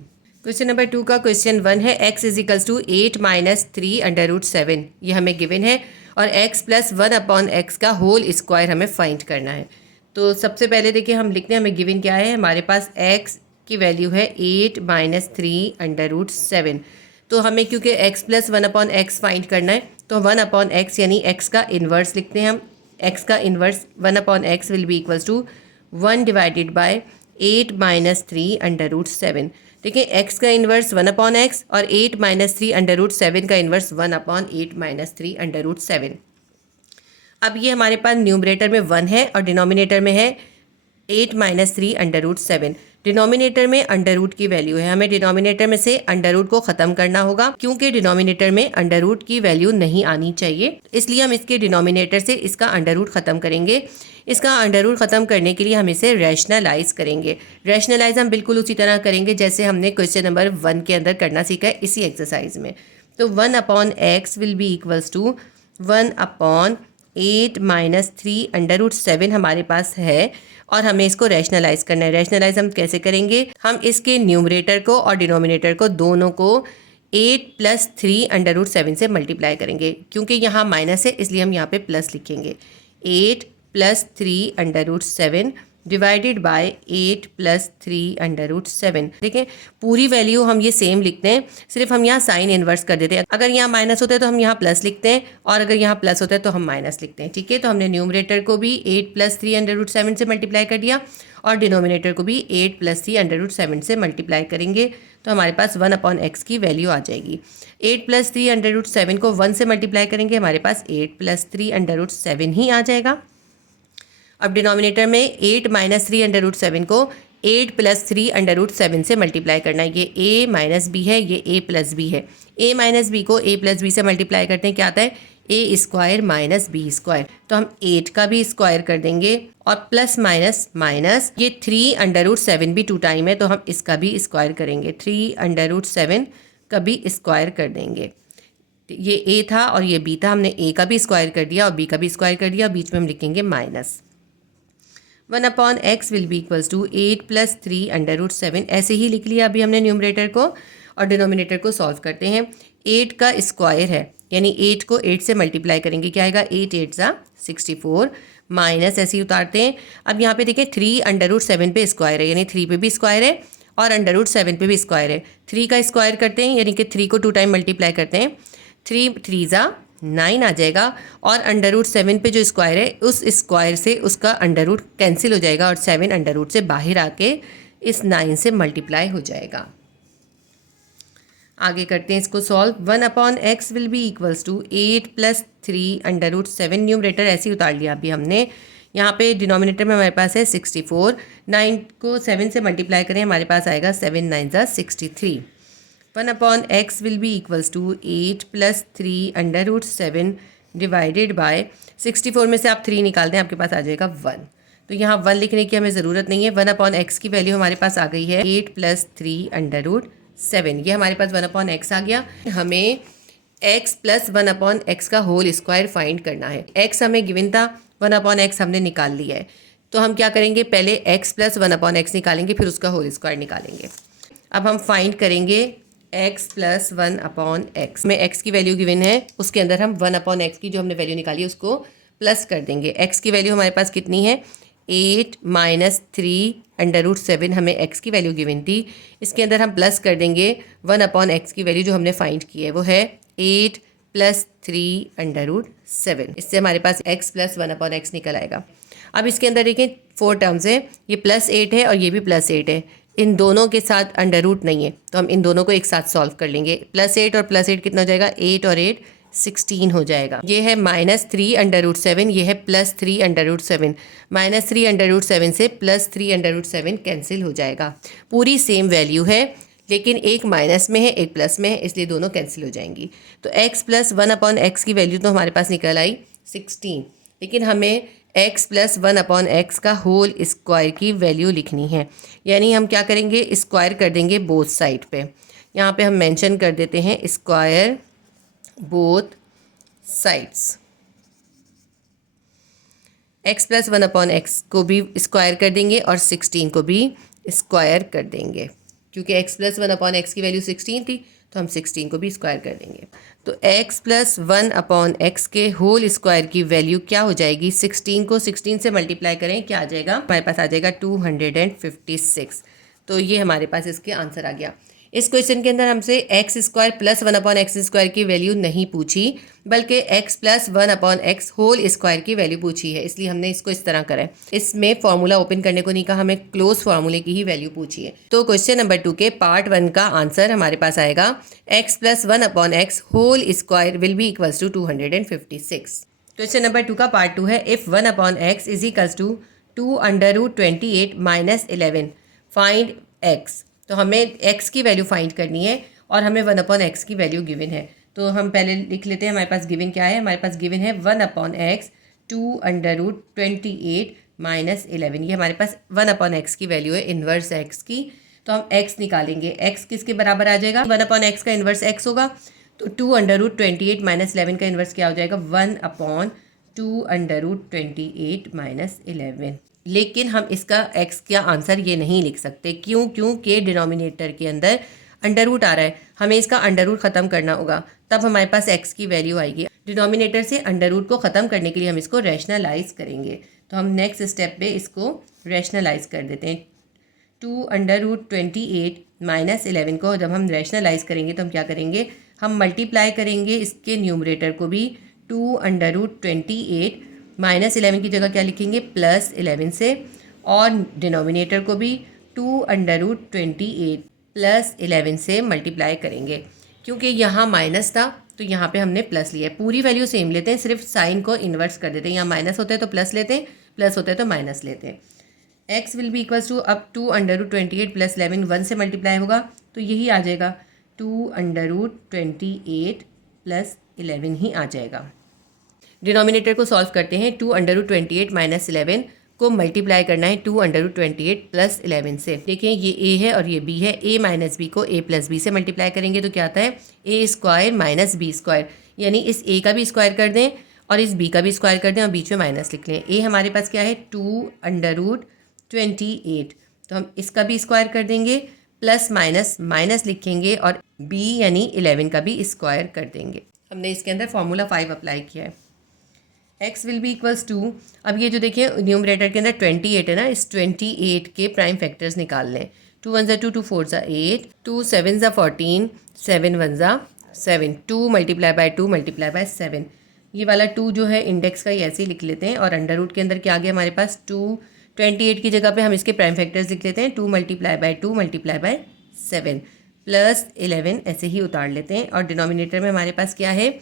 Question number 2 का क्वेश्चन 1 है, x = 8 - 3 √7, ये हमें गिवन है, और x + 1/x का होल स्क्वायर हमें फाइंड करना है। तो सबसे पहले देखिए हम लिखते हैं, हमें गिवन क्या है, हमारे पास x की वैल्यू है 8 - 3 √7। तो हमें क्योंकि x + 1/x फाइंड करना है, तो 1/x यानी x का इन्वर्स लिखते हैं हम। x का inverse 1/x will be equals to 1 divided by 8 - 3 √7। देखिए x का इन्वर्स 1/x और 8 - 3 √7 का इन्वर्स 1/8 - 3 √7। अब ये हमारे पास न्यूमरेटर में 1 है और डिनोमिनेटर में है 8 - 3 √7। डिनोमिनेटर में अंडर रूट की वैल्यू है, हमें डिनोमिनेटर में से अंडर रूट को ख़त्म करना होगा, क्योंकि डिनोमिनेटर में अंडर रूट की वैल्यू नहीं आनी चाहिए, इसलिए हम इसके डिनोमिनेटर से इसका अंडर रूट ख़त्म करेंगे। इसका अंडर रूट ख़त्म करने के लिए हम इसे रैशनलाइज करेंगे। रैशनलाइज हम बिल्कुल उसी तरह करेंगे जैसे हमने क्वेश्चन नंबर 1 के अंदर करना सीखा है, इसी एक्सरसाइज में। तो 1/x will be equals to 1/8 - 3 √7 हमारे पास है, और हमें इसको रैशनलाइज करना है। रैशनलाइज हम कैसे करेंगे, हम इसके न्यूमरेटर को और डिनोमिनेटर को दोनों को 8 प्लस 3 अंडर रूट 7 से मल्टीप्लाई करेंगे। क्योंकि यहाँ माइनस है इसलिए हम यहाँ पे प्लस लिखेंगे। 8 plus 3 under root 7 divided by 8 plus 3 under root 7। देखें पूरी वैल्यू हम ये सेम लिखते हैं, सिर्फ हम यहाँ साइन इन्वर्स कर देते हैं। अगर यहाँ माइनस होता है तो हम यहाँ प्लस लिखते हैं, और अगर यहाँ प्लस होता है तो हम माइनस लिखते हैं। ठीक है, तो हमने न्यूमरेटर को भी 8 प्लस 3 अंडर रूट 7 से मल्टीप्लाई कर दिया, और डिनोमिनेटर को भी 8 प्लस 3 अंडर रूट 7 से मल्टीप्लाई करेंगे, तो हमारे पास 1/x की वैल्यू आ जाएगी। 8 प्लस 3 अंडर रूट 7 को 1 से मल्टीप्लाई करेंगे, हमारे पास 8 प्लस 3 अंडर रूट 7 ही आ जाएगा। अब डिनोमिनेटर में 8 माइनस 3 अंडर रूट 7 को 8 प्लस 3 अंडर रूट 7 से मल्टीप्लाई करना है। ये a माइनस बी है, ये a प्लस बी है। a माइनस बी को a प्लस बी से मल्टीप्लाई करते हैं, क्या आता है a square minus B square. तो हम 8 का भी स्क्वायर कर देंगे, और प्लस माइनस माइनस ये 3 अंडर रूट 7 भी 2 टाइम है, तो हम इसका भी स्क्वायर करेंगे। 3 अंडर रूट 7 का भी स्क्वायर कर देंगे। ये a था और ये b था, हमने a का भी स्क्वायर कर दिया और b का भी स्क्वायर कर दिया, बीच में हम लिखेंगे minus. 1/x will be equals to 8 plus 3 under root 7। ऐसे ही लिख लिया अभी हमने न्यूमरेटर को, और डिनोमिनेटर को सॉल्व करते हैं। 8 का स्क्वायर है, यानी 8 को 8 से मल्टीप्लाई करेंगे, क्या आएगा 8 8 ज़ा 64, माइनस ऐसे ही उतारते हैं। अब यहाँ पे देखिए 3 अंडर रूट 7 पे स्क्वायर है, यानी 3 पे भी स्क्वायर है और अंडर रूट 7 पे भी स्क्वायर है। 3 का स्क्वायर करते हैं, यानी कि 3 को 2 टाइम मल्टीप्लाई करते हैं, 3 3 ज़ा 9 आ जाएगा, और अंडर रूट 7 पे जो स्क्वायर है उस स्क्वायर से उसका अंडर रूट कैंसिल हो जाएगा, और 7 अंडर रूट से बाहर आके इस 9 से मल्टीप्लाई हो जाएगा। आगे करते हैं इसको solve. 1/x will be equals to 8 plus 3 under root 7। Numerator ऐसे ही उतार लिया अभी हमने। यहाँ पे डिनोमिनेटर में हमारे पास है 64, 9 को 7 से मल्टीप्लाई करें, हमारे पास आएगा 7 9 ज़ा 63। 1/x will be equals to 8 plus 3 under root 7 divided by 64 में से आप 3 निकाल दें, आपके पास आ जाएगा 1। तो यहाँ 1 लिखने की हमें ज़रूरत नहीं है। 1/x की वैल्यू हमारे पास आ गई है 8 प्लस 3 अंडर रूट 7। ये हमारे पास 1/x आ गया। हमें x प्लस 1/x का होल स्क्वायर फाइंड करना है। x हमें गिवन था, 1/x हमने निकाल लिया है। तो हम क्या करेंगे, पहले x प्लस 1/x निकालेंगे, फिर उसका होल स्क्वायर निकालेंगे। अब हम फाइंड करेंगे x प्लस 1/x में x की वैल्यू गिवन है, उसके अंदर हम 1/x की जो हमने वैल्यू निकाली है उसको प्लस कर देंगे। x की वैल्यू हमारे पास कितनी है, 8 माइनस 3 अंडर रूट 7 हमें x की वैल्यू गिवन थी, इसके अंदर हम प्लस कर देंगे 1/x की वैल्यू जो हमने फाइंड की है, वो है 8 प्लस 3 अंडर रूट 7। इससे हमारे पास x प्लस 1/x निकल आएगा। अब इसके अंदर देखें 4 टर्म्स है, ये प्लस 8 है और ये भी प्लस 8 है, इन दोनों के साथ अंडर रूट नहीं है, तो हम इन दोनों को एक साथ सॉल्व कर लेंगे। प्लस 8 और प्लस 8 कितना हो जाएगा, 8 और 8 16 हो जाएगा। ये है माइनस 3 अंडर रूट 7, ये है plus 3 under root 7। Minus 3 under root 7 से प्लस 3 अंडर रूट 7 कैंसिल हो जाएगा। पूरी सेम वैल्यू है, लेकिन एक माइनस में है एक प्लस में है, इसलिए दोनों कैंसिल हो जाएंगी। तो x प्लस 1/x की वैल्यू तो हमारे पास निकल आई 16, लेकिन हमें x प्लस 1/x का होल स्क्वायर की वैल्यू लिखनी है, यानी हम क्या करेंगे, स्क्वायर कर देंगे बोथ साइड पे। यहाँ पे हम मेंशन कर देते हैं square both sides. x plus 1/x को भी स्क्वायर कर देंगे और 16 को भी स्क्वायर कर देंगे, क्योंकि x प्लस 1/x की वैल्यू 16 थी, तो हम 16 को भी स्क्वायर कर देंगे। तो x प्लस 1/x के होल स्क्वायर की वैल्यू क्या हो जाएगी, 16 को 16 से मल्टीप्लाई करें, क्या आ जाएगा, हमारे पास आ जाएगा 256। तो ये हमारे पास इसके आंसर आ गया। इस क्वेश्चन के अंदर हमसे x square plus 1/x square की वैल्यू नहीं पूछी, बल्कि x plus 1/x whole square की वैल्यू पूछी है, इसलिए हमने इसको इस तरह करा है। इसमें फॉर्मूला ओपन करने को नहीं कहा, हमें क्लोज फार्मूले की ही वैल्यू पूछी है। तो क्वेश्चन नंबर 2 के पार्ट 1 का आंसर हमारे पास आएगा x plus 1/x whole square will be equals to 256। Question number 2 का पार्ट 2 है, if 1/x is equals to 2 under root 28 minus 11 find x। तो हमें x की वैल्यू फाइंड करनी है और हमें 1/x की वैल्यू गिवन है। तो हम पहले लिख लेते हैं, हमारे पास गिवन क्या है, हमारे पास गिवन है 1/x 2 अंडर रूट 28 माइनस 11। ये हमारे पास 1/x की वैल्यू है, इन्वर्स x की। तो हम x निकालेंगे, x किसके बराबर आ जाएगा, 1/x का इन्वर्स x होगा, तो 2 अंडर रूट 28 माइनस 11 का इन्वर्स क्या हो जाएगा, 1/2 अंडर रूट 28 माइनस 11। लेकिन हम इसका x का आंसर ये नहीं लिख सकते, क्योंकि डिनोमिनेटर के अंदर अंडर रूट आ रहा है, हमें इसका अंडर रूट ख़त्म करना होगा, तब हमारे पास x की वैल्यू आएगी। डिनोमिनेटर से अंडर रूट को ख़त्म करने के लिए हम इसको रैशनलाइज करेंगे। तो हम नेक्स्ट स्टेप पे इसको रैशनलाइज कर देते हैं। 2√28 माइनस 11 को जब हम रैशनलाइज करेंगे तो हम क्या करेंगे, हम मल्टीप्लाई करेंगे इसके न्यूमरेटर को भी 2√28 माइनस 11 की जगह क्या लिखेंगे प्लस 11 से, और डिनोमिनेटर को भी 2√28 प्लस 11 से मल्टीप्लाई करेंगे। क्योंकि यहाँ माइनस था तो यहाँ पे हमने प्लस लिया है। पूरी वैल्यू सेम लेते हैं, सिर्फ साइन को इन्वर्स कर देते हैं। यहाँ माइनस होता है तो प्लस लेते हैं, प्लस होता है तो माइनस लेते हैं। x will be equals to, अब 2√28 प्लस 11 1 से मल्टीप्लाई होगा तो यही आ जाएगा, 2√28 प्लस 11 ही आ जाएगा। डिनोमिनेटर को सॉल्व करते हैं। 2√28 माइनस 11 को मल्टीप्लाई करना है 2√28 प्लस 11 से। देखिए ये a है और ये b है, a माइनस बी को a प्लस बी से मल्टीप्लाई करेंगे तो क्या आता है, a square minus B square, यानी इस a का भी स्क्वायर कर दें और इस b का भी स्क्वायर कर दें और बीच में माइनस लिख लें। a हमारे पास क्या है 2√28, तो हम इसका भी स्क्वायर कर देंगे, प्लस माइनस माइनस लिखेंगे और b यानी 11 का भी स्क्वायर कर देंगे। हमने इसके अंदर फॉर्मूला 5 अप्लाई किया है। x will be equals to, अब ये जो देखिए न्यूमरेटर के अंदर 28 है ना, इस 28 के प्राइम फैक्टर्स निकाल लें। 2 1 2, 2 4 8, 2 7 14, 7 1 7, 2 मल्टीप्लाई बाय 2 मल्टीप्लाई बाय 7। ये वाला 2 जो है इंडेक्स का ही ऐसे ही लिख लेते हैं, और अंडर रूट के अंदर क्या आ गया हमारे पास 28 की जगह पे हम इसके प्राइम फैक्टर्स लिख लेते हैं, 2 multiply by 2 multiply by 7 plus 11 ऐसे ही उतार लेते हैं। और डिनोमिनेटर में हमारे पास क्या है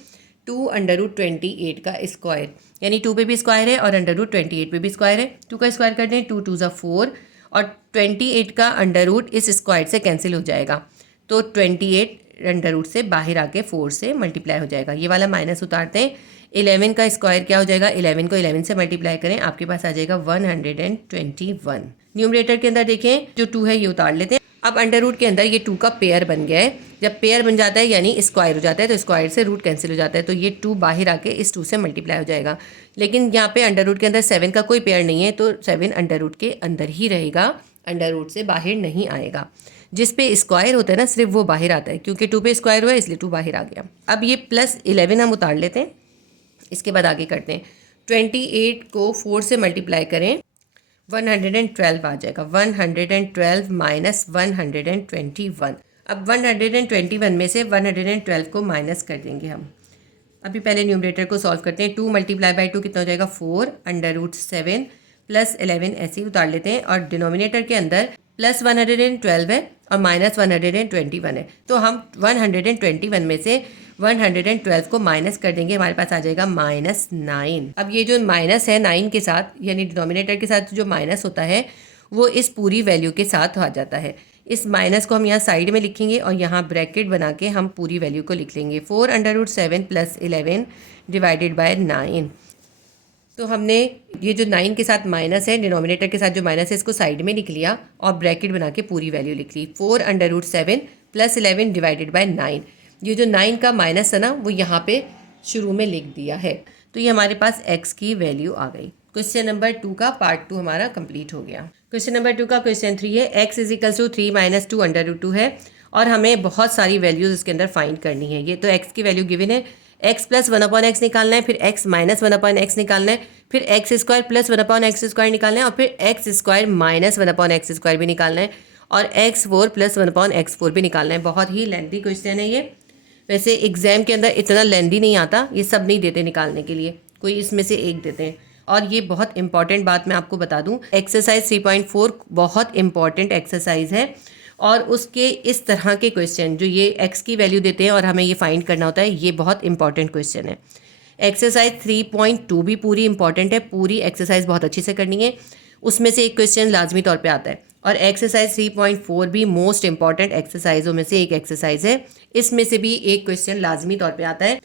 2√28 का स्क्वायर, यानी 2 पे भी स्क्वायर है और √28 पे भी स्क्वायर है। 2 का स्क्वायर करते हैं, 2 2 4, और 28 का अंडर रूट इस स्क्वायर से कैंसिल हो जाएगा, तो 28 अंडर रूट से बाहर आके 4 से मल्टीप्लाई हो जाएगा। ये वाला माइनस उतारते हैं, 11 का स्क्वायर क्या हो जाएगा, 11 को 11 से मल्टीप्लाई करें, आपके पास आ जाएगा 121। न्यूमरेटर के अंदर देखें जो 2 है ये उतार लेते हैं। अब अंडर रूट के अंदर ये 2 का पेयर बन गया है, जब पेयर बन जाता है यानी स्क्वायर हो जाता है, तो स्क्वायर से रूट कैंसिल हो जाता है, तो ये 2 बाहर आके इस 2 से मल्टीप्लाई हो जाएगा। लेकिन यहाँ पे अंडर रूट के अंदर 7 का कोई पेयर नहीं है, तो 7 अंडर रूट के अंदर ही रहेगा, अंडर रूट से बाहर नहीं आएगा। जिस पे स्क्वायर होता है ना सिर्फ वो बाहर आता है, क्योंकि 2 पे स्क्वायर हुआ है इसलिए 2 बाहर आ गया। अब ये प्लस 11 हम उतार लेते हैं, इसके बाद आगे करते हैं। 28 को 4 से मल्टीप्लाई करें, 112 आ जाएगा। 112 माइनस 121। अब 121 में से 112 को माइनस कर देंगे हम। अभी पहले न्यूमरेटर को सॉल्व करते हैं। 2 मल्टीप्लाई बाय 2 कितना हो जाएगा 4, अंडर रूट 7 प्लस 11 ऐसे ही उतार लेते हैं, और डिनोमिनेटर के अंदर प्लस 112 है और माइनस 121 है, तो हम 121 में से 112 को माइनस कर देंगे, हमारे पास आ जाएगा -9। अब ये जो माइनस है 9 के साथ, यानी डिनोमिनेटर के साथ जो माइनस होता है वो इस पूरी वैल्यू के साथ आ जाता है। इस माइनस को हम यहाँ साइड में लिखेंगे और यहाँ ब्रैकेट बना के हम पूरी वैल्यू को लिख लेंगे। 4 under root 7 plus 11 divided by 9। तो हमने ये जो 9 के साथ माइनस है, डिनोमिनेटर के साथ जो माइनस है, इसको साइड में लिख लिया और ब्रैकेट बना के पूरी वैल्यू लिख ली। 4 under root 7 plus 11 divided by 9। ये जो 9 का माइनस है ना वो यहाँ पे शुरू में लिख दिया है, तो ये हमारे पास x की वैल्यू आ गई। क्वेश्चन नंबर 2 का पार्ट 2 हमारा कंप्लीट हो गया। क्वेश्चन नंबर 2 का क्वेश्चन 3 है, x is equal to 3 minus 2 under root 2 है, और हमें बहुत सारी वैल्यूज़ इसके अंदर फाइंड करनी है। ये तो x की वैल्यू गिवन है, x प्लस 1/x निकालना है, फिर x माइनस 1/x निकालना है, फिर x square plus 1/x square निकालना है, और फिर x square minus 1/x square भी निकालना है, और x4 प्लस 1/x4 भी निकालना है। बहुत ही लेंथी क्वेश्चन है ये। वैसे एग्जाम के अंदर इतना लेंथी नहीं आता, ये सब नहीं देते निकालने के लिए, कोई इसमें से एक देते हैं। और ये बहुत इंपॉर्टेंट बात मैं आपको बता दूं, एक्सरसाइज 3.4 बहुत इंपॉर्टेंट एक्सरसाइज है, और उसके इस तरह के क्वेश्चन जो ये x की वैल्यू देते हैं और हमें ये फाइंड करना होता है, ये बहुत इंपॉर्टेंट क्वेश्चन है। एक्सरसाइज 3.2 भी पूरी इंपॉर्टेंट है, पूरी एक्सरसाइज बहुत अच्छी से करनी है, उसमें से एक क्वेश्चन लाजमी तौर पे आता है। और एक्सरसाइज 3.4 भी मोस्ट इंपॉर्टेंट एक्सरसाइजों में से एक एक्सरसाइज है, इसमें से भी एक क्वेश्चन लाजमी तौर पे आता है।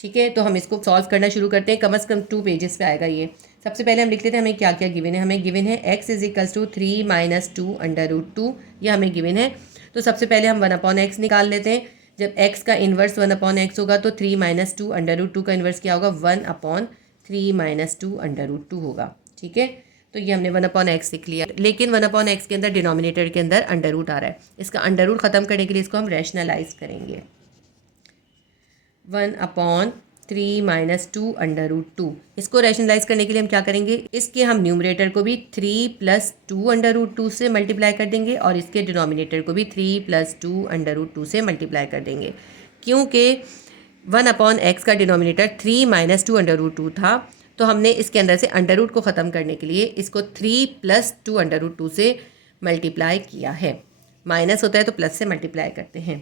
ठीक है, तो हम इसको सॉल्व करना शुरू करते हैं। कम से कम 2 पेजेस पे आएगा ये। सबसे पहले हम लिख लेते हैं हमें क्या क्या गिवन है। हमें गिवन है x is equals to 3 minus 2 under root 2, यह हमें गिवन है। तो सबसे पहले हम 1/x निकाल लेते हैं। जब x का इन्वर्स 1/x होगा तो 3 माइनस 2 अंडर रूट 2 का इन्वर्स क्या होगा, 1/3 माइनस 2 अंडर रूट 2 होगा। ठीक है, तो तो ये हमने 1/x लिख लिया, लेकिन 1/x के अंदर डिनोमिनेटर के अंदर अंडर रूट आ रहा है। इसका अंडर रूट ख़त्म करने के लिए इसको हम रैशनलाइज करेंगे। 1/3 - 2 √2। इसको रैशनलाइज करने के लिए हम क्या करेंगे, इसके हम न्यूमरेटर को भी 3 + 2 √2 से मल्टीप्लाई कर देंगे और इसके डिनोमिनेटर को भी 3 + 2 √2 से मल्टीप्लाई कर देंगे। क्योंकि 1/x का डिनोमिनेटर 3 - 2 √2 था, तो हमने इसके अंदर से अंडर रूट को ख़त्म करने के लिए इसको 3 + 2 √2 से मल्टीप्लाई किया है। माइनस होता है तो प्लस से मल्टीप्लाई करते हैं।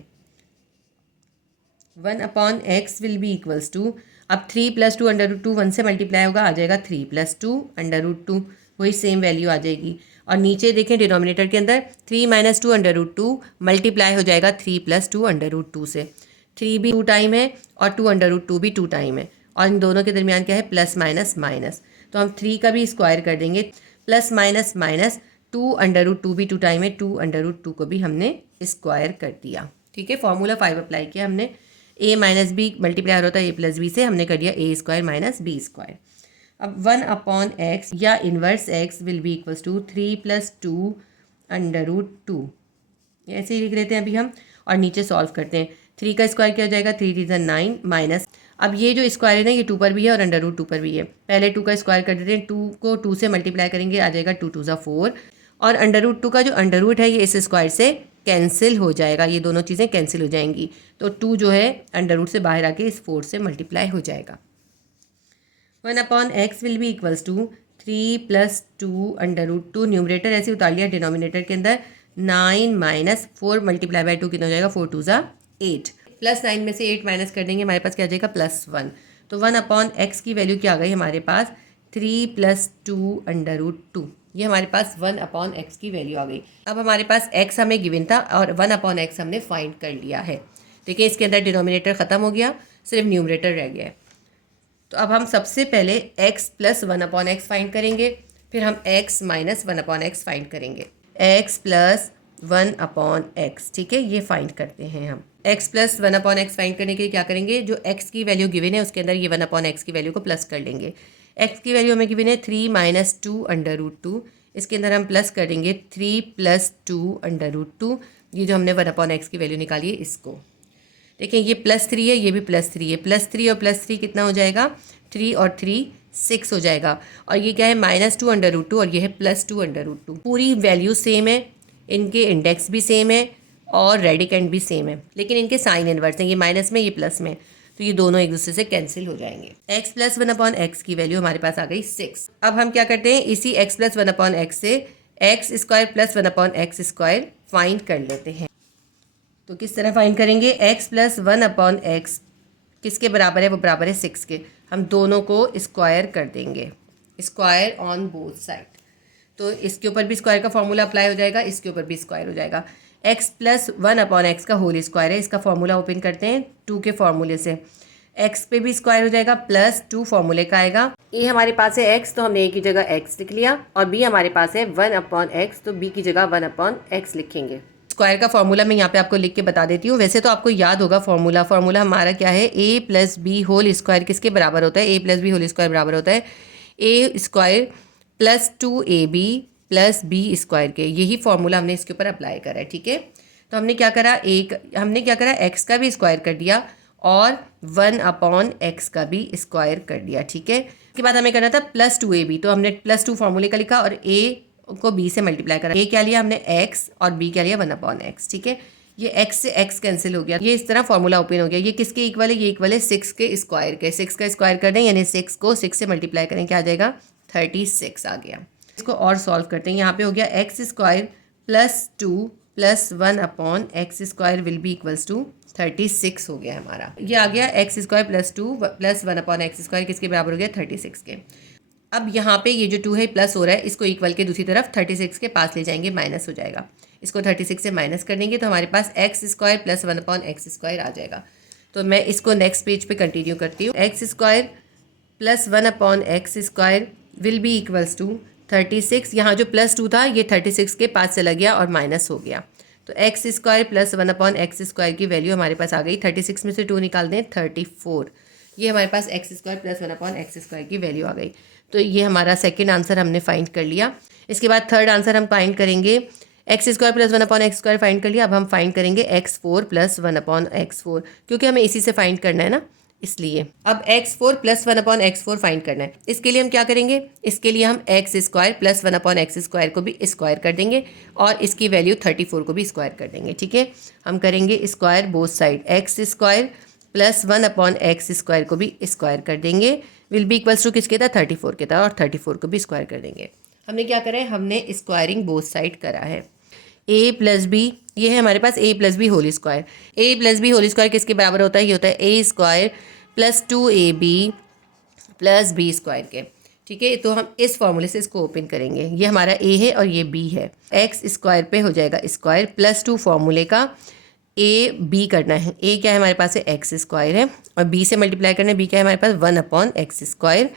1/x will be equals to, अब 3 + 2 √2 1 से मल्टीप्लाई होगा, आ जाएगा 3 + 2 √2, वही सेम वैल्यू आ जाएगी। और नीचे देखें डिनोमिनेटर के अंदर 3 - 2 √2 मल्टीप्लाई हो जाएगा 3 + 2 √2 से। 3 भी 2 टाइम है और 2 √2 भी 2 टाइम है, और इन दोनों के दरमियान क्या है, प्लस माइनस माइनस। तो हम 3 का भी स्क्वायर कर देंगे, प्लस माइनस माइनस 2 √2 भी 2 टाइम है, 2 √2 को भी हमने स्क्वायर कर दिया। ठीक है, फॉर्मूला 5 अप्लाई किया हमने। a - b मल्टीप्लाई होता है a + b से, हमने कर दिया a² - b²। अब 1/x या inverse x will be equals to 3 + 2 √2, ऐसे ही लिख लेते हैं अभी हम, और नीचे सॉल्व करते हैं। 3 का स्क्वायर क्या हो जाएगा, 3 × 3 = 9 माइनस, अब ये जो स्क्वायर है ना, ये 2 पर भी है और अंडर रूट 2 पर भी है। पहले 2 का स्क्वायर कर देते हैं, 2 को 2 से मल्टीप्लाई करेंगे, आ जाएगा 2 × 2 = 4, और अंडर रूट 2 का जो अंडर रूट है ये इस स्क्वायर से कैंसिल हो जाएगा, ये दोनों चीज़ें कैंसिल हो जाएंगी। तो 2 जो है अंडर रूट से बाहर आके इस 4 से मल्टीप्लाई हो जाएगा। 1/x will be equals to 3 + 2 √2, numerator ऐसे उतार लिया डिनोमिनेटर के अंदर, 9 - 4 मल्टीप्लाई बाय 2 कितना हो जाएगा, 4 × 2 = 8, प्लस 9 में से 8 माइनस कर देंगे, हमारे पास क्या आ जाएगा, +1। तो 1/x की वैल्यू क्या आ गई हमारे पास, 3 + 2 √2, ये हमारे पास 1/x की वैल्यू आ गई। अब हमारे पास x हमें गिवन था और 1/x हमने फाइंड कर लिया है। देखिए इसके अंदर डिनोमिनेटर ख़त्म हो गया, सिर्फ न्यूमरेटर रह गया है। तो अब हम सबसे पहले x + 1/x फाइंड करेंगे, फिर हम x - 1/x फाइंड करेंगे। x + 1/x, ठीक है, ये फाइंड करते हैं हम। x + 1/x फाइंड करने के लिए क्या करेंगे, जो x की वैल्यू गिवन है उसके अंदर ये 1/x की वैल्यू को प्लस कर लेंगे। x की वैल्यू हमें गिवन है 3 - 2 √2, इसके अंदर हम प्लस करेंगे 3 + 2 √2, ये जो हमने 1/x की वैल्यू निकाली है इसको। देखिए ये +3 है, ये भी +3 है, +3 और +3 कितना हो जाएगा, 3 और 3 6 हो जाएगा। और ये क्या है, -2 √2 और ये है +2 √2। पूरी वैल्यू सेम है, इनके इंडेक्स भी सेम है और रेडिकेंड भी सेम है, लेकिन इनके साइन इनवर्स हैं, ये माइनस में ये प्लस में, तो ये दोनों एक दूसरे से कैंसिल हो जाएंगे। x + 1/x की वैल्यू हमारे पास आ गई 6। अब हम क्या करते हैं, इसी x + 1/x से x² + 1/x² फाइंड कर लेते हैं। तो किस तरह फाइंड करेंगे, x + 1/x किसके बराबर है, वो बराबर है 6 के। हम दोनों को स्क्वायर कर देंगे, स्क्वायर ऑन बोथ साइड। तो इसके ऊपर भी स्क्वायर का फॉर्मूला अप्लाई हो जाएगा, इसके ऊपर भी स्क्वायर हो जाएगा। x + 1/x का होल स्क्वायर है, इसका फॉर्मूला ओपन करते हैं 2 के फॉर्मूले से। x पे भी स्क्वायर हो जाएगा, +2 फॉर्मूले का आएगा। a हमारे पास है x, तो हमने a की जगह x लिख लिया, और b हमारे पास है 1/x, तो b की जगह 1/x लिखेंगे। स्क्वायर का फॉर्मूला मैं यहाँ पे आपको लिख के बता देती हूँ, वैसे तो आपको याद होगा फॉर्मूला हमारा क्या है, a + b होल स्क्वायर किसके बराबर होता है, a + b होल स्क्वायर बराबर होता है a² + 2ab + b² के। यही फॉर्मूला हमने इसके ऊपर अप्लाई करा है, ठीक है। तो हमने क्या करा, हमने क्या करा, x का भी स्क्वायर कर दिया और 1/x का भी स्क्वायर कर दिया, ठीक है। उसके बाद हमें करना था +2ab, तो हमने +2 फॉर्मूले का लिखा और a को b से मल्टीप्लाई करा। a क्या लिया हमने x और b क्या लिया 1/x, ठीक है। ये x से x कैंसिल हो गया, ये इस तरह फॉर्मूला ओपन हो गया। ये किसके इक्वल है, ये इक्वल है 6 के स्क्वायर के। 6 का स्क्वायर कर दें यानी 6 को 6 से मल्टीप्लाई करें, क्या आ जाएगा, 36 आ गया। इसको और सॉल्व करते हैं, यहाँ पे हो गया x² + 2 + 1/x² will be equals to 36 हो गया हमारा। ये आ गया x² + 2 + 1/x² किसके बराबर हो गया, 36 के। अब यहाँ पे ये जो 2 है प्लस हो रहा है, इसको इक्वल के दूसरी तरफ 36 के पास ले जाएंगे, माइनस हो जाएगा। इसको 36 से माइनस कर देंगे तो हमारे पास x² + 1/x² आ जाएगा। तो मैं इसको नेक्स्ट पेज पे कंटिन्यू करती हूँ। x² + 1/x² will be equals to 36। यहाँ जो +2 था ये 36 के पास चला गया और माइनस हो गया, तो x² + 1/x² की वैल्यू हमारे पास आ गई। 36 में से 2 निकाल दें, 34। ये हमारे पास x² + 1/x² की वैल्यू आ गई। तो ये हमारा सेकेंड आंसर हमने फाइंड कर लिया। इसके बाद थर्ड आंसर हम फाइंड करेंगे x square plus 1/x² find कर लिया। अब हम फाइंड करेंगे x4 प्लस 1/x4, क्योंकि हमें इसी से फाइंड करना है ना, इसलिए अब x4 प्लस 1/x4 फाइंड करना है। इसके लिए हम क्या करेंगे, इसके लिए हम x² प्लस 1/x² को भी स्क्वायर कर देंगे और इसकी वैल्यू 34 को भी स्क्वायर कर देंगे। ठीक है, हम करेंगे square both side, x² plus 1/x² को भी स्क्वायर कर देंगे, विल बी इक्वल्स टू किसके था, 34 के था, और 34 को भी स्क्वायर कर देंगे। हमने क्या करा है, हमने स्क्वायरिंग बोथ साइड करा है। a प्लस बी, ये है हमारे पास a plus B whole square. a plus B whole square किसके बराबर होता है, ये होता है a² plus 2ab plus b square के। ठीक है, तो हम इस फॉर्मूले से इसको ओपन करेंगे। ये हमारा a है और ये b है। x² पे हो जाएगा स्क्वायर प्लस 2 फॉर्मूले का a b करना है। a क्या है हमारे पास है, x² है, और b से मल्टीप्लाई करना है। b क्या है हमारे पास 1/x²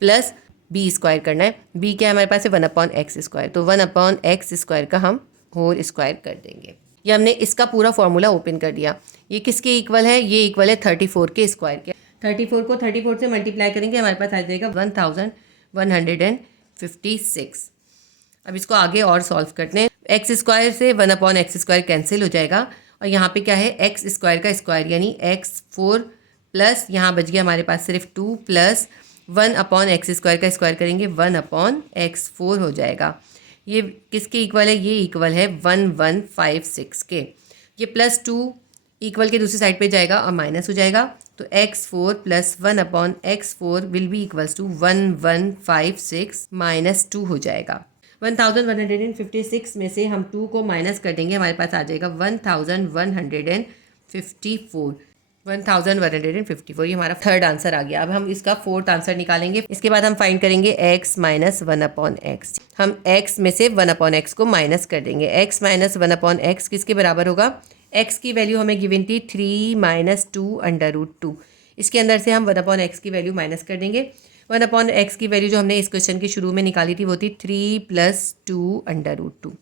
प्लस b स्क्वायर करना है। b क्या है हमारे पास है 1/x², तो 1/x² का हम होल स्क्वायर कर देंगे। ये हमने इसका पूरा फॉर्मूला ओपन कर दिया। ये किसके इक्वल है, ये इक्वल है 34 के स्क्वायर के। 34 को 34 से मल्टीप्लाई करेंगे, हमारे पास आ जाएगा 1156। अब इसको आगे और सॉल्व करते हैं। x² से 1/x² कैंसिल हो जाएगा, और यहाँ पे क्या है, x² का स्क्वायर यानी x4 प्लस यहाँ बच गया हमारे पास सिर्फ 2 प्लस 1/x² का स्क्वायर करेंगे 1/x4 हो जाएगा। ये किसके इक्वल है, ये इक्वल है 1156 के। ये प्लस 2 इक्वल के दूसरी साइड पे जाएगा और माइनस हो जाएगा, तो x4 plus 1/x4 will be equals to 1156 minus 2 हो जाएगा। 1156 में से हम 2 को माइनस कर देंगे, हमारे पास आ जाएगा 1154। ये हमारा थर्ड आंसर आ गया। अब हम इसका फोर्थ आंसर निकालेंगे। इसके बाद हम फाइंड करेंगे x माइनस 1/x। हम x में से 1/x को माइनस कर देंगे। x माइनस 1/x किसके बराबर होगा, x की वैल्यू हमें गिवन थी 3 माइनस 2/√2। इसके अंदर से हम 1/x की वैल्यू माइनस कर देंगे। 1/x की वैल्यू जो हमने इस क्वेश्चन के शुरू में निकाली थी वो थी 3 प्लस 2/√2।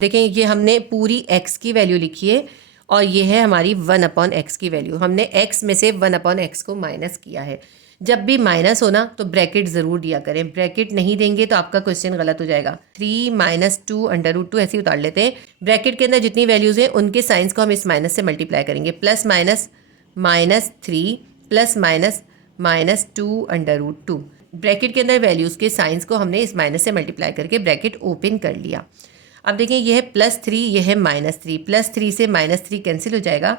देखें, ये हमने पूरी x की वैल्यू लिखी है और ये है हमारी 1/x की वैल्यू। हमने x में से 1/x को माइनस किया है। जब भी माइनस होना तो ब्रैकेट ज़रूर दिया करें, ब्रैकेट नहीं देंगे तो आपका क्वेश्चन गलत हो जाएगा। 3 माइनस 2/√2 ऐसे ही उतार लेते हैं। ब्रैकेट के अंदर जितनी वैल्यूज़ हैं उनके साइंस को हम इस माइनस से मल्टीप्लाई करेंगे। Plus minus -3 plus minus -2/√2। Bracket के अंदर वैल्यूज़ के साइंस को हमने इस माइनस से मल्टीप्लाई करके ब्रैकेट ओपन कर लिया। अब देखें, यह है +3, यह है -3, +3 से -3 कैंसिल हो जाएगा।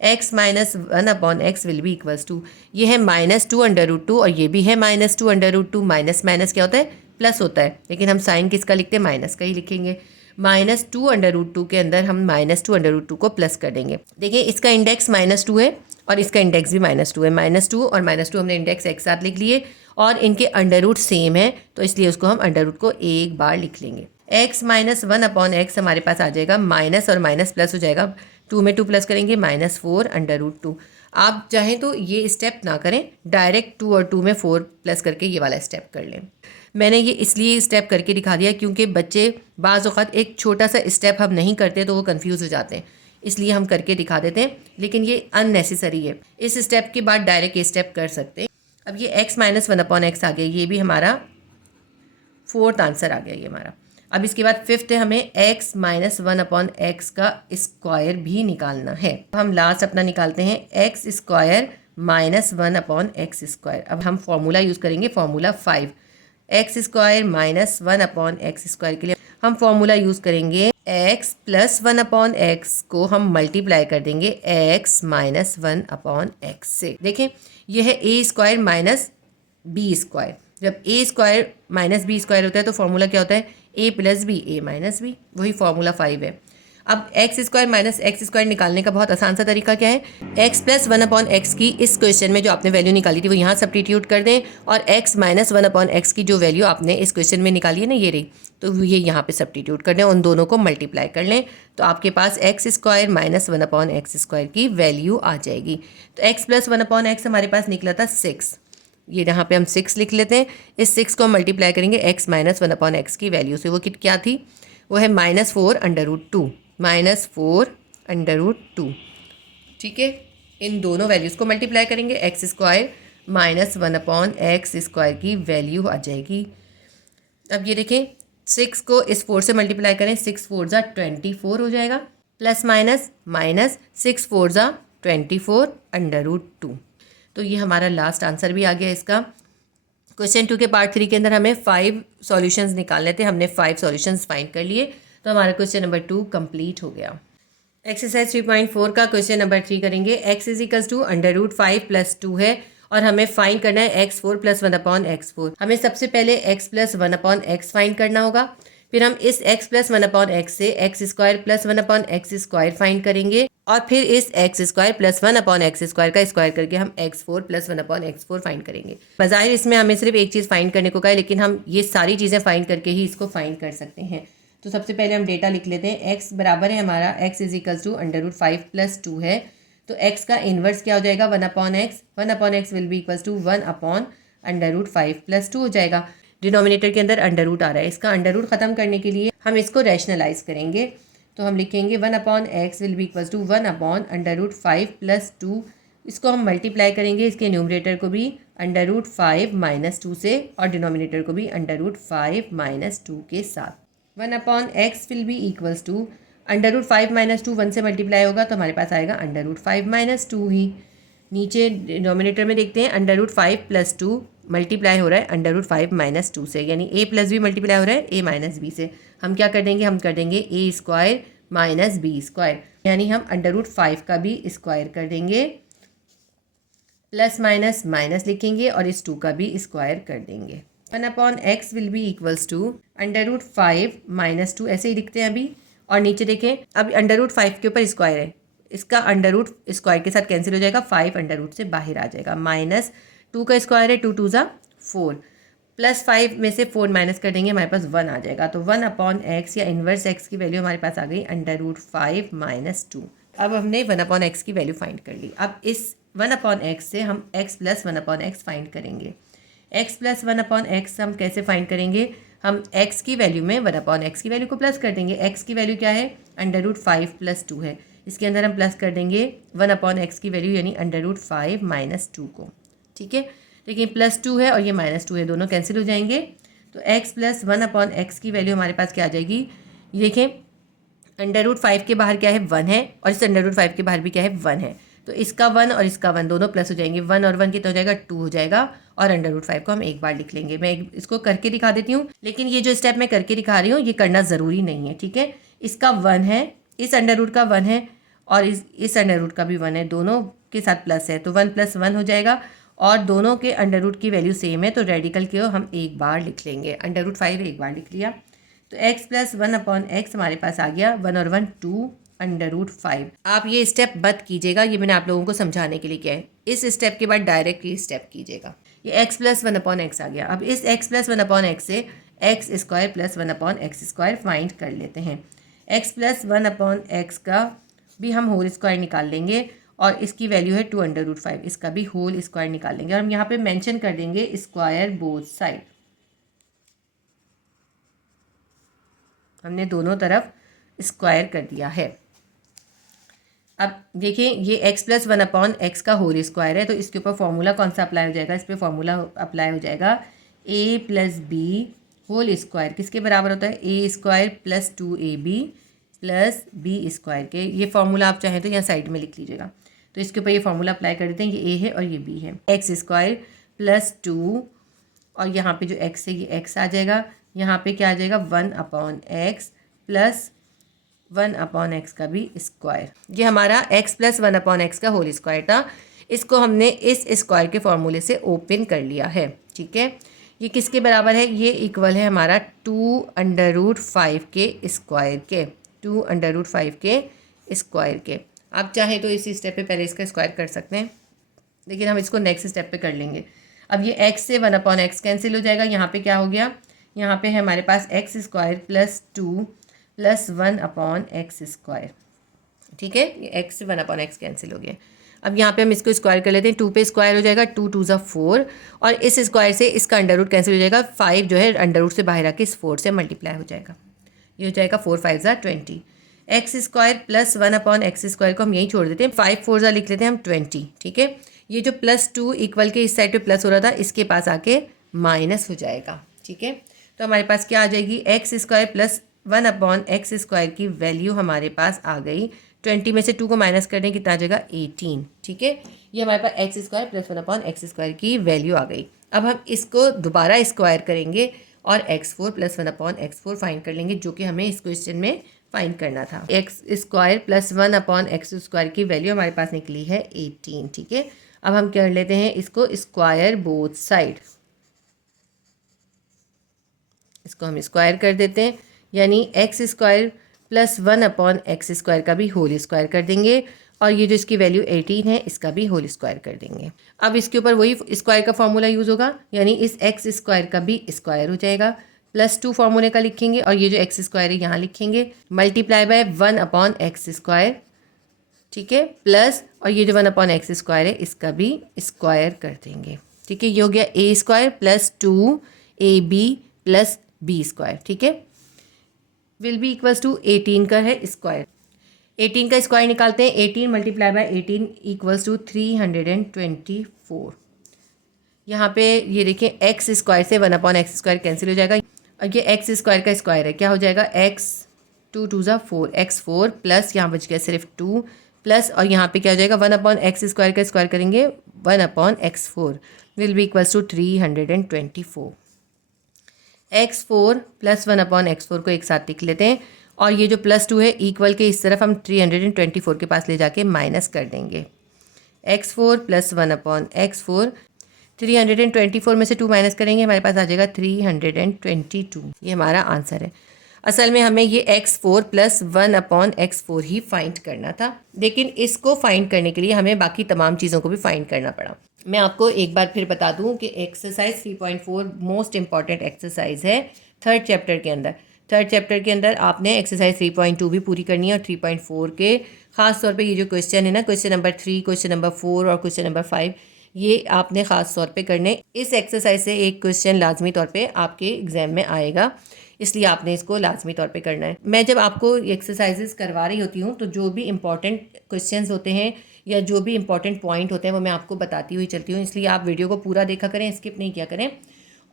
x minus 1/x will be equals to, ये है -2/√2 और ये भी है -2/√2। माइनस माइनस क्या होता है, प्लस होता है, लेकिन हम साइन किसका लिखते हैं, माइनस का ही लिखेंगे। -2/√2 के अंदर हम -2/√2 को प्लस कर देंगे। देखिए, इसका इंडेक्स -2 है और इसका इंडेक्स भी -2 है। -2 और -2 हमने इंडेक्स एक साथ लिख लिए और इनके अंडर रूट सेम है, तो इसलिए उसको हम अंडर रूट को एक बार लिख लेंगे। x माइनस 1/x हमारे पास आ जाएगा, माइनस और माइनस प्लस हो जाएगा। 2 में 2 प्लस करेंगे, -4/√2। आप चाहें तो ये स्टेप ना करें, डायरेक्ट 2 और 2 में 4 प्लस करके ये वाला स्टेप कर लें। मैंने ये इसलिए स्टेप करके दिखा दिया क्योंकि बच्चे बाज़ औक़ात एक छोटा सा स्टेप हम नहीं करते तो वो कंफ्यूज हो जाते हैं, इसलिए हम करके दिखा देते हैं, लेकिन ये अननेसेसरी है। इस स्टेप के बाद डायरेक्ट ये स्टेप कर सकते हैं। अब ये x माइनस 1/x आ गया, ये भी हमारा फोर्थ आंसर आ गया ये हमारा। अब इसके बाद फिफ्थ है, हमें x माइनस 1/x का स्क्वायर भी निकालना है। हम लास्ट अपना निकालते हैं x² माइनस 1/x²। अब हम फॉर्मूला यूज़ करेंगे, फॉर्मूला 5। x² माइनस 1/x² के लिए हम फॉर्मूला यूज़ करेंगे x प्लस 1/x को हम मल्टीप्लाई कर देंगे x माइनस 1/x से। देखें, यह है a² माइनस b²। जब a² माइनस b² होता है तो फॉर्मूला क्या होता है, a plus B, a minus B, वही फॉर्मूला 5 है। अब x² माइनस x² निकालने का बहुत आसान सा तरीका क्या है, x प्लस 1/x की इस क्वेश्चन में जो आपने वैल्यू निकाली थी वो यहाँ सब्स्टिट्यूट कर दें, और x माइनस 1/x की जो वैल्यू आपने इस क्वेश्चन में निकाली है ना, ये रही, तो ये यहाँ पे सब्स्टिट्यूट कर दें, उन दोनों को मल्टीप्लाई कर लें, तो आपके पास x² माइनस 1/x² की वैल्यू आ जाएगी। तो x प्लस 1/x हमारे पास निकला था 6, ये यहाँ पे हम 6 लिख लेते हैं। इस 6 को हम मल्टीप्लाई करेंगे x माइनस 1/x की वैल्यू से, वो क्या थी, वो है -4/√2, -4/√2। ठीक है, इन दोनों वैल्यूज़ को मल्टीप्लाई करेंगे, x² माइनस 1/x² की वैल्यू आ जाएगी। अब ये देखें 6 को इस 4 से मल्टीप्लाई करें, 6 4 ज़ा 24 हो जाएगा, प्लस माइनस माइनस 6 4 ज़ा 24 √2। तो ये हमारा लास्ट आंसर भी आ गया इसका। क्वेश्चन 2 के पार्ट 3 के अंदर हमें 5 सॉल्यूशंस निकालने थे, हमने 5 सॉल्यूशंस फाइंड कर लिए, तो हमारा क्वेश्चन नंबर 2 कंप्लीट हो गया। एक्सरसाइज 3.4 का क्वेश्चन नंबर 3 करेंगे। x = √5 + 2 है और हमें फाइंड करना है x4 + 1/x4। हमें सबसे पहले x + 1/x फाइंड करना होगा, फिर हम इस x + 1/x से x² + 1/x² फाइंड करेंगे और फिर इस x² + 1/x² का स्क्वायर करके हम x4 + 1/x4 फाइंड करेंगे। बज़ाहिर इसमें हमें सिर्फ एक चीज़ फाइंड करने को कहा है, लेकिन हम ये सारी चीज़ें फाइंड करके ही इसको फाइंड कर सकते हैं। तो सबसे पहले हम डेटा लिख लेते हैं। x बराबर है हमारा x = √5 + 2 है, तो x का इन्वर्स क्या हो जाएगा 1/x। 1/x will be equals to 1/√5 + 2 हो जाएगा। डिनोमिनेटर के अंदर अंडर रूट आ रहा है, इसका अंडर रूट ख़त्म करने के लिए हम इसको रैशनलाइज करेंगे, तो हम लिखेंगे 1/x will be equals to 1/√5 + 2। इसको हम मल्टीप्लाई करेंगे इसके न्यूमरेटर को भी √5 - 2 से और डिनोमिनेटर को भी √5 - 2 के साथ। 1/x will be equals to √5 - 2 1 से मल्टीप्लाई होगा तो हमारे पास आएगा √5 - 2 ही। नीचे डिनोमिनेटर में देखते हैं √5 + 2 मल्टीप्लाई हो रहा है √5 - 2 से, यानी a + b मल्टीप्लाई हो रहा है a - b से। हम क्या कर देंगे, हम कर देंगे a² - b², यानी हम √5 का भी स्क्वायर कर देंगे, प्लस माइनस माइनस लिखेंगे और इस 2 का भी स्क्वायर कर देंगे। 1/x will be equals to √5 - 2 ऐसे ही लिखते हैं अभी। और नीचे देखें, अब √5 के ऊपर स्क्वायर है, इसका अंडर रूट स्क्वायर के साथ कैंसिल हो जाएगा, 5 अंडर रूट से बाहर आ जाएगा, -2 का स्क्वायर है 2 2 ज़ा 4, प्लस 5 में से 4 माइनस कर देंगे, हमारे पास 1 आ जाएगा। तो 1/x या इन्वर्स x की वैल्यू हमारे पास आ गई √5 - 2। अब हमने 1/x की वैल्यू फाइंड कर ली। अब इस 1/x से हम x + 1/x फाइंड करेंगे। x + 1/x हम कैसे फाइंड करेंगे, हम x की वैल्यू में 1/x की वैल्यू को प्लस कर देंगे। x की वैल्यू क्या है, √5 + 2 है, इसके अंदर हम प्लस कर देंगे 1/x की वैल्यू यानी √5 - 2 को। ठीक है, देखिए +2 है और ये -2 है, दोनों कैंसिल हो जाएंगे। तो x + 1/x की वैल्यू हमारे पास क्या आ जाएगी, ये देखें √5 के बाहर क्या है 1 है और इस √5 के बाहर भी क्या है 1 है, तो इसका 1 और इसका 1 दोनों प्लस हो जाएंगे, 1 और 1 कितना हो जाएगा 2 हो जाएगा और √5 को हम एक बार लिख लेंगे। मैं इसको करके दिखा देती हूँ, लेकिन ये जो स्टेप मैं करके दिखा रही हूँ ये करना ज़रूरी नहीं है। ठीक है, इसका 1 है, इस अंडर रूट का 1 है और इस अंडर रूट का भी 1 है, दोनों के साथ प्लस है, तो 1 + 1 हो जाएगा और दोनों के अंडर रूट की वैल्यू सेम है, तो रेडिकल को हम एक बार लिख लेंगे, √5 एक बार लिख लिया। तो x + 1/x हमारे पास आ गया, 1 और 1 2 √5। आप ये स्टेप मत कीजिएगा, ये मैंने आप लोगों को समझाने के लिए किया है। इस स्टेप के बाद डायरेक्ट ये स्टेप कीजिएगा। ये x + 1/x आ गया। अब इस x + 1/x से x² + 1/x² फाइंड कर लेते हैं। x + 1/x का भी हम होल स्क्वायर निकाल लेंगे और इसकी वैल्यू है 2 √5, इसका भी होल स्क्वायर निकाल लेंगे और हम यहाँ पे मेंशन कर देंगे स्क्वायर बोथ साइड। हमने दोनों तरफ स्क्वायर कर दिया है। अब देखिए ये x + 1/x का होल स्क्वायर है, तो इसके ऊपर फॉर्मूला कौन सा अप्लाई हो जाएगा, इस पर फॉर्मूला अप्लाई हो जाएगा a + b होल स्क्वायर किसके बराबर होता है, a² + 2ab + b² के। ये फॉर्मूला आप चाहें तो यहाँ साइड में लिख लीजिएगा। तो इसके ऊपर ये फॉर्मूला अप्लाई कर देते हैं, ये a है और ये b है, x² + 2 और यहाँ पे जो x है ये x आ जाएगा, यहाँ पे क्या आ जाएगा 1/x + 1/x का भी स्क्वायर। ये हमारा x + 1/x का होल स्क्वायर था, इसको हमने इस स्क्वायर के फॉर्मूले से ओपन कर लिया है। ठीक है, ये किसके बराबर है, ये इक्वल है हमारा 2 √5 के स्क्वायर के, 2 √5 के स्क्वायर के। आप चाहे तो इसी स्टेप पे पहले इसका स्क्वायर कर सकते हैं, लेकिन हम इसको नेक्स्ट स्टेप पे कर लेंगे। अब ये x से 1/x कैंसिल हो जाएगा, यहाँ पे क्या हो गया, यहाँ पे है हमारे पास x² + 2 + 1/x²। ठीक है, ये x से 1/x कैंसिल हो गया। अब यहाँ पे हम इसको स्क्वायर कर लेते हैं, 2 पे स्क्वायर हो जाएगा 2 2 ज़ा 4 और इस स्क्वायर से इसका अंडर रूट कैंसिल हो जाएगा, 5 जो है अंडर रूट से बाहर आके इस 4 से मल्टीप्लाई हो जाएगा, ये हो जाएगा 4 5 ज़ा 20। x² + 1/x² को हम यहीं छोड़ देते हैं, 5 4 ज़ा लिख लेते हैं हम 20। ठीक है, ये जो +2 इक्वल के इस साइड पे प्लस हो रहा था इसके पास आके माइनस हो जाएगा। ठीक है, तो हमारे पास क्या आ जाएगी, x² प्लस 1/x² की वैल्यू हमारे पास आ गई। 20 में से 2 को माइनस कर दें, कितना आ जाएगा 18। ठीक है, ये हमारे पास x² प्लस 1/x² की वैल्यू आ गई। अब हम इसको दोबारा स्क्वायर करेंगे और x4 प्लस 1/x4 फाइंड कर लेंगे, जो कि हमें इस क्वेश्चन में फाइंड करना था। x² प्लस 1/x² की वैल्यू हमारे पास निकली है 18। ठीक है, अब हम कर लेते हैं इसको स्क्वायर बोथ साइड, इसको हम स्क्वायर कर देते हैं, यानी x² प्लस 1/x² का भी होल स्क्वायर कर देंगे और ये जो इसकी वैल्यू 18 है इसका भी होल स्क्वायर कर देंगे। अब इसके ऊपर वही स्क्वायर का फॉर्मूला यूज़ होगा, यानी इस x² का भी स्क्वायर हो जाएगा, +2 फार्मूले का लिखेंगे और ये जो x² है यहाँ लिखेंगे, मल्टीप्लाई बाय 1/x²। ठीक है, प्लस और ये जो 1/x² है इसका भी स्क्वायर कर देंगे। ठीक है, ये हो गया a² plus 2ab plus b²। ठीक है, विल बी इक्वल्स टू 18 का है स्क्वायर। 18 का स्क्वायर निकालते हैं, 18 मल्टीप्लाई बाय 18 इक्वल्स टू 324। यहाँ पे ये देखिए x² से 1/x² कैंसिल हो जाएगा और ये x² का स्क्वायर है, क्या हो जाएगा x 2 2 ज़ा 4, x4 प्लस यहाँ बच गया सिर्फ 2 प्लस और यहाँ पे क्या हो जाएगा 1/x² का स्क्वायर करेंगे 1/x4 will be equals to 324। x4 plus 1/x4 को एक साथ लिख लेते हैं और ये जो +2 है इक्वल के इस तरफ हम 324 के पास ले जाके माइनस कर देंगे। x4 प्लस 1/x4, 324 में से 2 माइनस करेंगे, हमारे पास आ जाएगा 322। ये हमारा आंसर है। असल में हमें ये x4 प्लस 1/x4 ही फाइंड करना था, लेकिन इसको फाइंड करने के लिए हमें बाकी तमाम चीज़ों को भी फाइंड करना पड़ा। मैं आपको एक बार फिर बता दूं कि एक्सरसाइज 3.4 मोस्ट इंपॉर्टेंट एक्सरसाइज है थर्ड चैप्टर के अंदर। थर्ड चैप्टर के अंदर आपने एक्सरसाइज 3.2 भी पूरी करनी है और 3.4 के ख़ास तौर पे ये जो क्वेश्चन है ना, क्वेश्चन नंबर 3, क्वेश्चन नंबर 4 और क्वेश्चन नंबर 5, ये आपने ख़ास तौर पे करने। इस एक्सरसाइज से एक क्वेश्चन लाजमी तौर पे आपके एग्ज़ाम में आएगा, इसलिए आपने इसको लाजमी तौर पे करना है। मैं जब आपको एक्सरसाइजेस करवा रही होती हूँ तो जो भी इंपॉर्टेंट क्वेश्चंस होते हैं या जो भी इंपॉर्टेंट पॉइंट होते हैं वो मैं आपको बताती हुई चलती हूँ, इसलिए आप वीडियो को पूरा देखा करें, स्किप नहीं किया करें।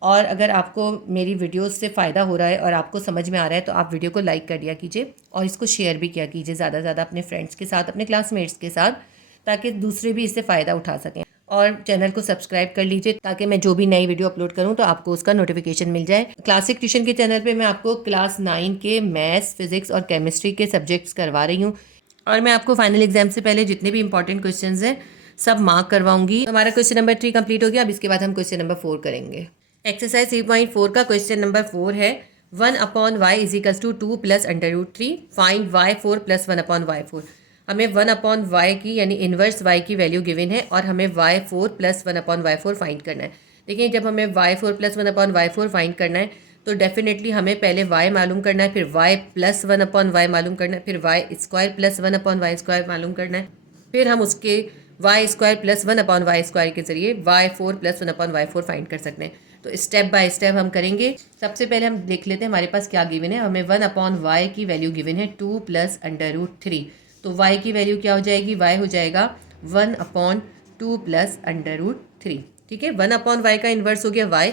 और अगर आपको मेरी वीडियोस से फ़ायदा हो रहा है और आपको समझ में आ रहा है तो आप वीडियो को लाइक कर दिया कीजिए और इसको शेयर भी किया कीजिए ज़्यादा से ज़्यादा अपने फ्रेंड्स के साथ, अपने क्लासमेट्स के साथ, ताकि दूसरे भी इससे फ़ायदा उठा सकें। और चैनल को सब्सक्राइब कर लीजिए ताकि मैं जो भी नई वीडियो अपलोड करूं तो आपको उसका नोटिफिकेशन मिल जाए। क्लासिक ट्यूशन के चैनल पे मैं आपको क्लास 9 के मैथ्स, फिजिक्स और केमिस्ट्री के सब्जेक्ट्स करवा रही हूं और मैं आपको फाइनल एग्जाम से पहले जितने भी इंपॉर्टेंट क्वेश्चंस हैं सब मार्क करवाऊंगी। हमारा क्वेश्चन नंबर 3 कंप्लीट हो गया। अब इसके बाद हम क्वेश्चन नंबर 4 करेंगे। एक्सरसाइज 3.4 का क्वेश्चन नंबर 4 है 1/y is equals to 2 plus √3 find y4 plus 1/y4। हमें 1/y की यानी इन्वर्स y की वैल्यू गिवन है और हमें y4 प्लस 1/y4 फाइंड करना है। देखिए जब हमें y4 प्लस 1/y4 फाइंड करना है तो डेफिनेटली हमें पहले y मालूम करना है, फिर y प्लस 1/y मालूम करना है, फिर y² प्लस 1/y² मालूम करना है, फिर हम उसके y² प्लस 1/y² के ज़रिए y4 प्लस 1/y4 फाइंड कर सकते हैं। तो स्टेप बाय स्टेप हम करेंगे। सबसे पहले हम देख लेते हैं हमारे पास क्या गिवन है। हमें 1/y की वैल्यू गिवन है 2 प्लस √3, तो y की वैल्यू क्या हो जाएगी, y हो जाएगा 1/2 प्लस √3। ठीक है, 1/y का इन्वर्स हो गया y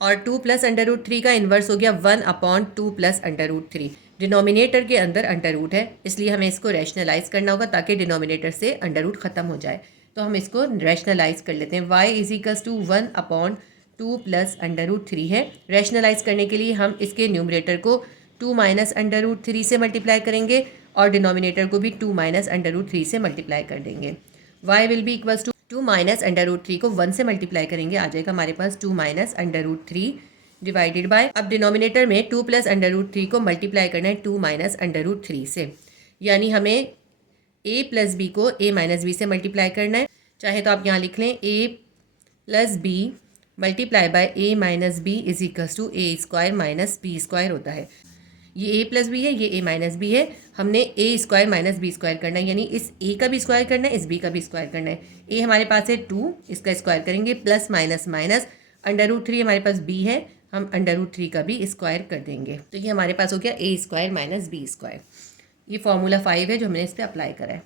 और 2 प्लस √3 का इन्वर्स हो गया 1/2 प्लस √3। डिनोमिनेटर के अंदर अंडर है, इसलिए हमें इसको रैशनलाइज करना होगा ताकि डिनोमिनेटर से अंडर ख़त्म हो जाए। तो हम इसको रैशनलाइज कर लेते हैं। y is equals to 1/2 plus √3 है। रैशनलाइज करने के लिए हम इसके न्यूमरेटर को 2 माइनस √3 से मल्टीप्लाई करेंगे और डिनोमिनेटर को भी 2 माइनस √3 से मल्टीप्लाई कर देंगे। y will be equals to 2 minus √3 को 1 से मल्टीप्लाई करेंगे, आ जाएगा हमारे पास 2 माइनस √3 डिवाइडेड बाय, अब डिनोमिनेटर में 2 प्लस √3 को मल्टीप्लाई करना है 2 माइनस √3 से, यानी हमें a प्लस बी को a माइनस बी से मल्टीप्लाई करना है। चाहे तो आप यहाँ लिख लें a plus B multiply by a minus B is equals to a² minus b² होता है। ये a प्लस बी है, ये a माइनस बी है, हमने a² माइनस b² करना है, यानी इस a का भी स्क्वायर करना है, इस b का भी स्क्वायर करना है। a हमारे पास है 2, इसका स्क्वायर करेंगे, प्लस माइनस माइनस √3 हमारे पास b है, हम √3 का भी स्क्वायर कर देंगे। तो ये हमारे पास हो गया a² माइनस b²। ये फॉर्मूला 5 है जो हमने इस पर अप्लाई करा है।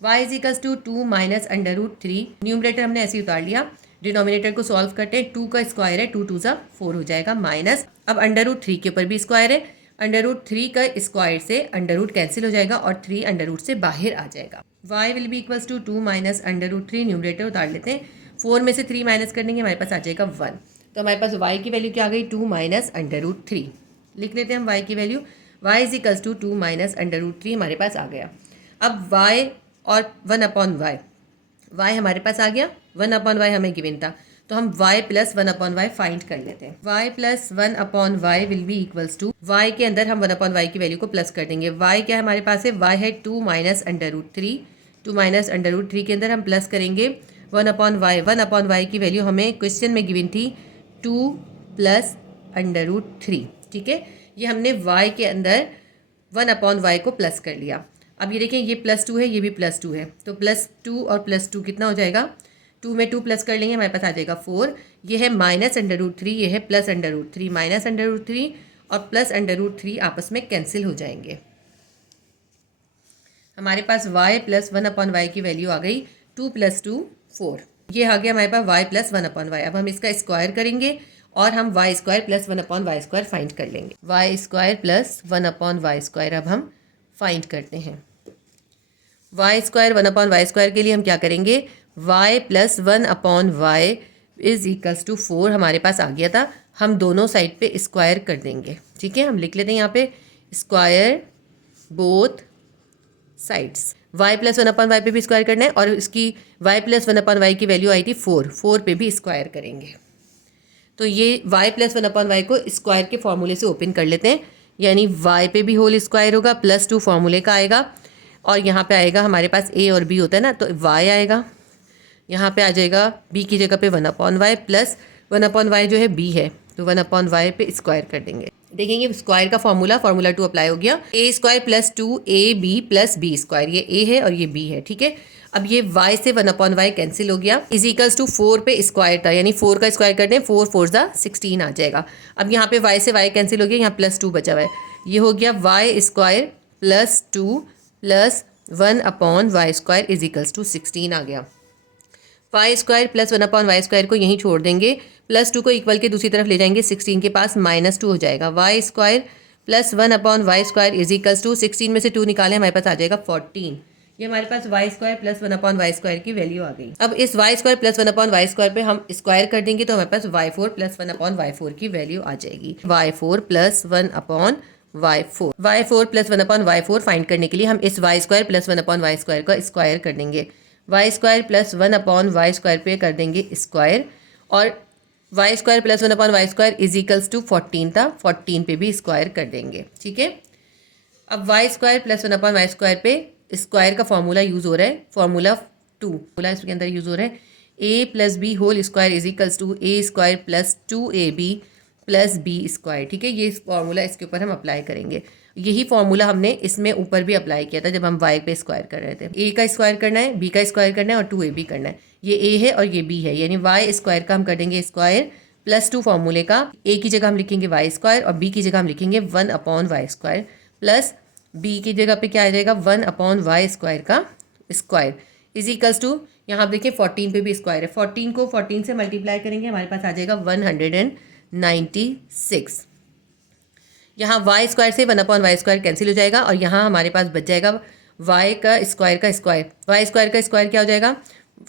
y is equals to 2 minus √3। Numerator हमने ऐसे ही उतार लिया, डिनोमिनेटर को सॉल्व करते हैं। 2 का स्क्वायर है, 2 2 ज़ा 4 हो जाएगा, माइनस अब √3 के ऊपर भी स्क्वायर है, √3 का स्क्वायर से √ कैंसिल हो जाएगा और 3 √ से बाहर आ जाएगा। y will be equals to 2 minus √3, numerator उतार लेते हैं, 4 में से 3 माइनस कर देंगे, हमारे पास आ जाएगा 1। तो हमारे पास y की वैल्यू क्या आ गई, 2 माइनस √3। लिख लेते हैं हम y की value, y is equals to 2 minus √3 हमारे पास आ गया। अब y और 1/y, y हमारे पास आ गया, 1/y हमें गिवन था, तो हम y प्लस 1/y फाइंड कर लेते हैं। y plus 1/y will be equals to, y के अंदर हम 1/y की वैल्यू को प्लस कर देंगे। y क्या है हमारे पास है, y है 2 माइनस √3, 2 माइनस √3 के अंदर हम प्लस करेंगे 1/y। 1/y की वैल्यू हमें क्वेश्चन में गिवन थी 2 प्लस √3, ठीक है। ये हमने y के अंदर 1/y को प्लस कर लिया। अब ये देखें, ये +2 है, ये भी +2 है, तो +2 और +2 कितना हो जाएगा, 2 में 2 प्लस कर लेंगे, हमारे पास आ जाएगा 4। ये है माइनस √3, ये है प्लस √3, माइनस √3 और प्लस √3 आपस में कैंसिल हो जाएंगे। हमारे पास y प्लस 1/y की वैल्यू आ गई 2 + 2 4। ये आ गया हमारे पास y प्लस 1/y। अब हम इसका स्क्वायर करेंगे और हम y² प्लस 1/y² फाइंड कर लेंगे। y² प्लस 1/y² अब हम फाइंड करते हैं। y² 1/y² के लिए हम क्या करेंगे, y plus 1/y is equals to 4 हमारे पास आ गया था, हम दोनों साइड पे स्क्वायर कर देंगे, ठीक है। हम लिख लेते हैं यहाँ पे square both sides. y plus 1/y पे भी स्क्वायर करना है और इसकी y प्लस 1/y की वैल्यू आई थी 4, 4 पे भी स्क्वायर करेंगे। तो ये y प्लस 1/y को स्क्वायर के फॉर्मूले से ओपन कर लेते हैं, यानी y पे भी होल स्क्वायर होगा, +2 फॉर्मूले का आएगा और यहाँ पे आएगा हमारे पास a और b होता है ना, तो y आएगा, यहाँ पे आ जाएगा b की जगह पे 1/y प्लस 1/y जो है b है, तो 1/y पे स्क्वायर कर देंगे। देखेंगे स्क्वायर का फॉर्मूला 2 अप्लाई हो गया, a² plus 2ab plus b², ये a है और ये b है, ठीक है। अब ये y से 1/y कैंसिल हो गया, इज इक्वल्स टू 4 पे स्क्वायर था, यानी 4 का स्क्वायर करते हैं, 4 4 ज़ा 16 आ जाएगा। अब यहाँ पे y से y कैंसिल हो गया, यहाँ +2 बचा हुआ है, ये हो गया y² plus 2 plus 1/y² is equals to 16 आ गया। y² प्लस 1/y² को यहीं छोड़ देंगे, +2 को इक्वल के दूसरी तरफ ले जाएंगे, 16 के पास -2 हो जाएगा। y² plus 1/y² is equals to 16 में से 2 निकालें, हमारे पास आ जाएगा 14। ये हमारे पास y² प्लस 1/y² की वैल्यू आ गई। अब इस y² प्लस 1/y² पे हम स्क्वायर कर देंगे, तो हमारे पास y4 प्लस 1/y4 की वैल्यू आ जाएगी। y4 plus 1/y4, y4 plus 1/y4 find करने के लिए हम इस y² प्लस 1/y² का स्क्वायर कर देंगे। y² प्लस 1/y² पे कर देंगे स्क्वायर और y² plus 1/y² is equals to 14 था, 14 पे भी स्क्वायर कर देंगे, ठीक है। अब y² प्लस 1/y² पे स्क्वायर का फॉर्मूला यूज़ हो रहा है, फॉर्मूला 2 इसके अंदर यूज़ हो रहा है, a plus b whole square is equals to a² plus 2ab plus b², ठीक है। ये फॉर्मूला इसके ऊपर हम अप्लाई करेंगे। यही फॉर्मूला हमने इसमें ऊपर भी अप्लाई किया था जब हम y पे स्क्वायर कर रहे थे। a का स्क्वायर करना है, b का स्क्वायर करना है और 2ab करना है। ये a है और ये b है, यानी y² का हम कर देंगे स्क्वायर +2 फॉर्मूले का, a की जगह हम लिखेंगे y² और b की जगह हम लिखेंगे 1/y² प्लस b की जगह पे क्या आ जाएगा 1/y² का स्क्वायर इज इक्वल्स टू, यहाँ आप देखिए 14 पे भी स्क्वायर है, 14 को 14 से मल्टीप्लाई करेंगे, हमारे पास आ जाएगा 196। यहाँ y² से 1/y² कैंसिल हो जाएगा और यहाँ हमारे पास बच जाएगा y का स्क्वायर का स्क्वायर, y² का स्क्वायर क्या हो जाएगा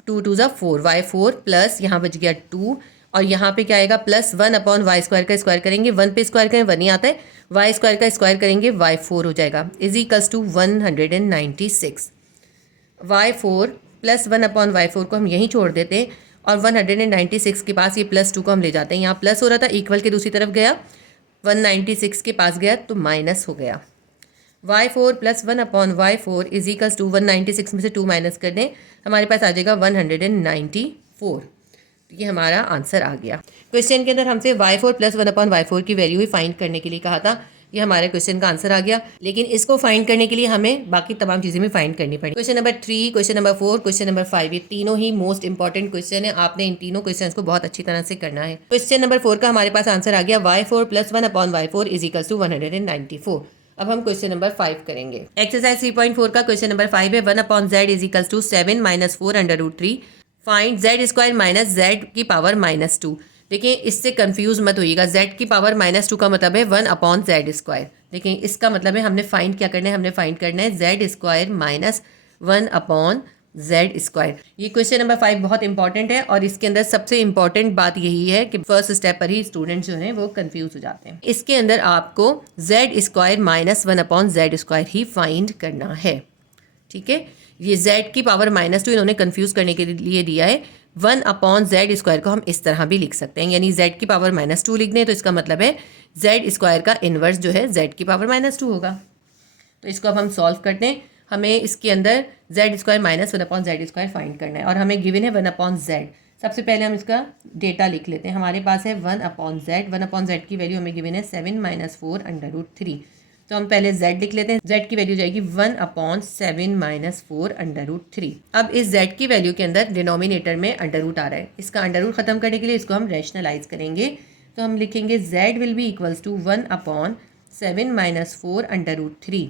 2 2 ज़ा 4, y4 प्लस यहाँ बच गया 2 और यहाँ पे क्या आएगा प्लस 1/y² का स्क्वायर करेंगे, 1 पे स्क्वायर करें 1 ही आता है, y² का स्क्वायर करेंगे y4 हो जाएगा is equals to 196। y4 plus 1/y4 को हम यहीं छोड़ देते हैं और 196 के पास ये +2 को हम ले जाते हैं, यहाँ प्लस हो रहा था इक्वल के दूसरी तरफ गया, 196 के पास गया तो माइनस हो गया। y4 plus 1/y4 is equals to 196 में से 2 माइनस कर दें, हमारे पास आ जाएगा 194। ये हमारा आंसर आ गया। क्वेश्चन के अंदर हमसे y4 प्लस 1/y4 की वैल्यू ही फाइंड करने के लिए कहा था, ये हमारे क्वेश्चन का आंसर आ गया। लेकिन इसको फाइंड करने के लिए हमें बाकी तमाम चीज़ें भी फाइंड करनी पड़ी। Question number 3, question number 4, question number 5, ये तीनों ही मोस्ट इंपॉर्टेंट क्वेश्चन है, आपने इन तीनों क्वेश्चन को बहुत अच्छी तरह से करना है। क्वेश्चन नंबर 4 का हमारे पास आंसर आ गया y4 plus 1/y4 is equals to 194। अब हम क्वेश्चन नंबर 5 करेंगे। एक्सरसाइज 3.4 का क्वेश्चन नंबर 5 है 1/z is to 7 - 4/√3 find z² minus z की पावर -2। देखिए इससे कंफ्यूज मत होइएगा, z की पावर -2 का मतलब है 1/z²। देखिए इसका मतलब है हमने फाइंड क्या करना है, हमने फाइंड करना है z² माइनस 1/z²। ये क्वेश्चन नंबर 5 बहुत इंपॉर्टेंट है और इसके अंदर सबसे इंपॉर्टेंट बात यही है कि फर्स्ट स्टेप पर ही स्टूडेंट जो हैं वो कंफ्यूज हो जाते हैं। इसके अंदर आपको z² माइनस 1/z² ही फाइंड करना है। ठीक है, ये z की पावर -2 इन्होंने कंफ्यूज करने के लिए दिया है। 1/z² को हम इस तरह भी लिख सकते हैं, यानी z की पावर -2 लिख दें तो इसका मतलब है z² का इन्वर्स जो है z की पावर -2 होगा। तो इसको अब हम सॉल्व करते हैं। हमें इसके अंदर z² माइनस 1/z² फाइंड करना है और हमें गिवन है 1/z। सबसे पहले हम इसका डेटा लिख लेते हैं। हमारे पास है 1/z की वैल्यू हमें गिवन है 7 - 4/√3। तो हम पहले z लिख लेते हैं। z की वैल्यू जाएगी 1/7 - 4/√3। अब इस z की वैल्यू के अंदर डिनोमिनेटर में अंडर रूट आ रहा है, इसका अंडर रूट खत्म करने के लिए इसको हम रैशनलाइज करेंगे। तो हम लिखेंगे z will be equals to 1/7 - 4/√3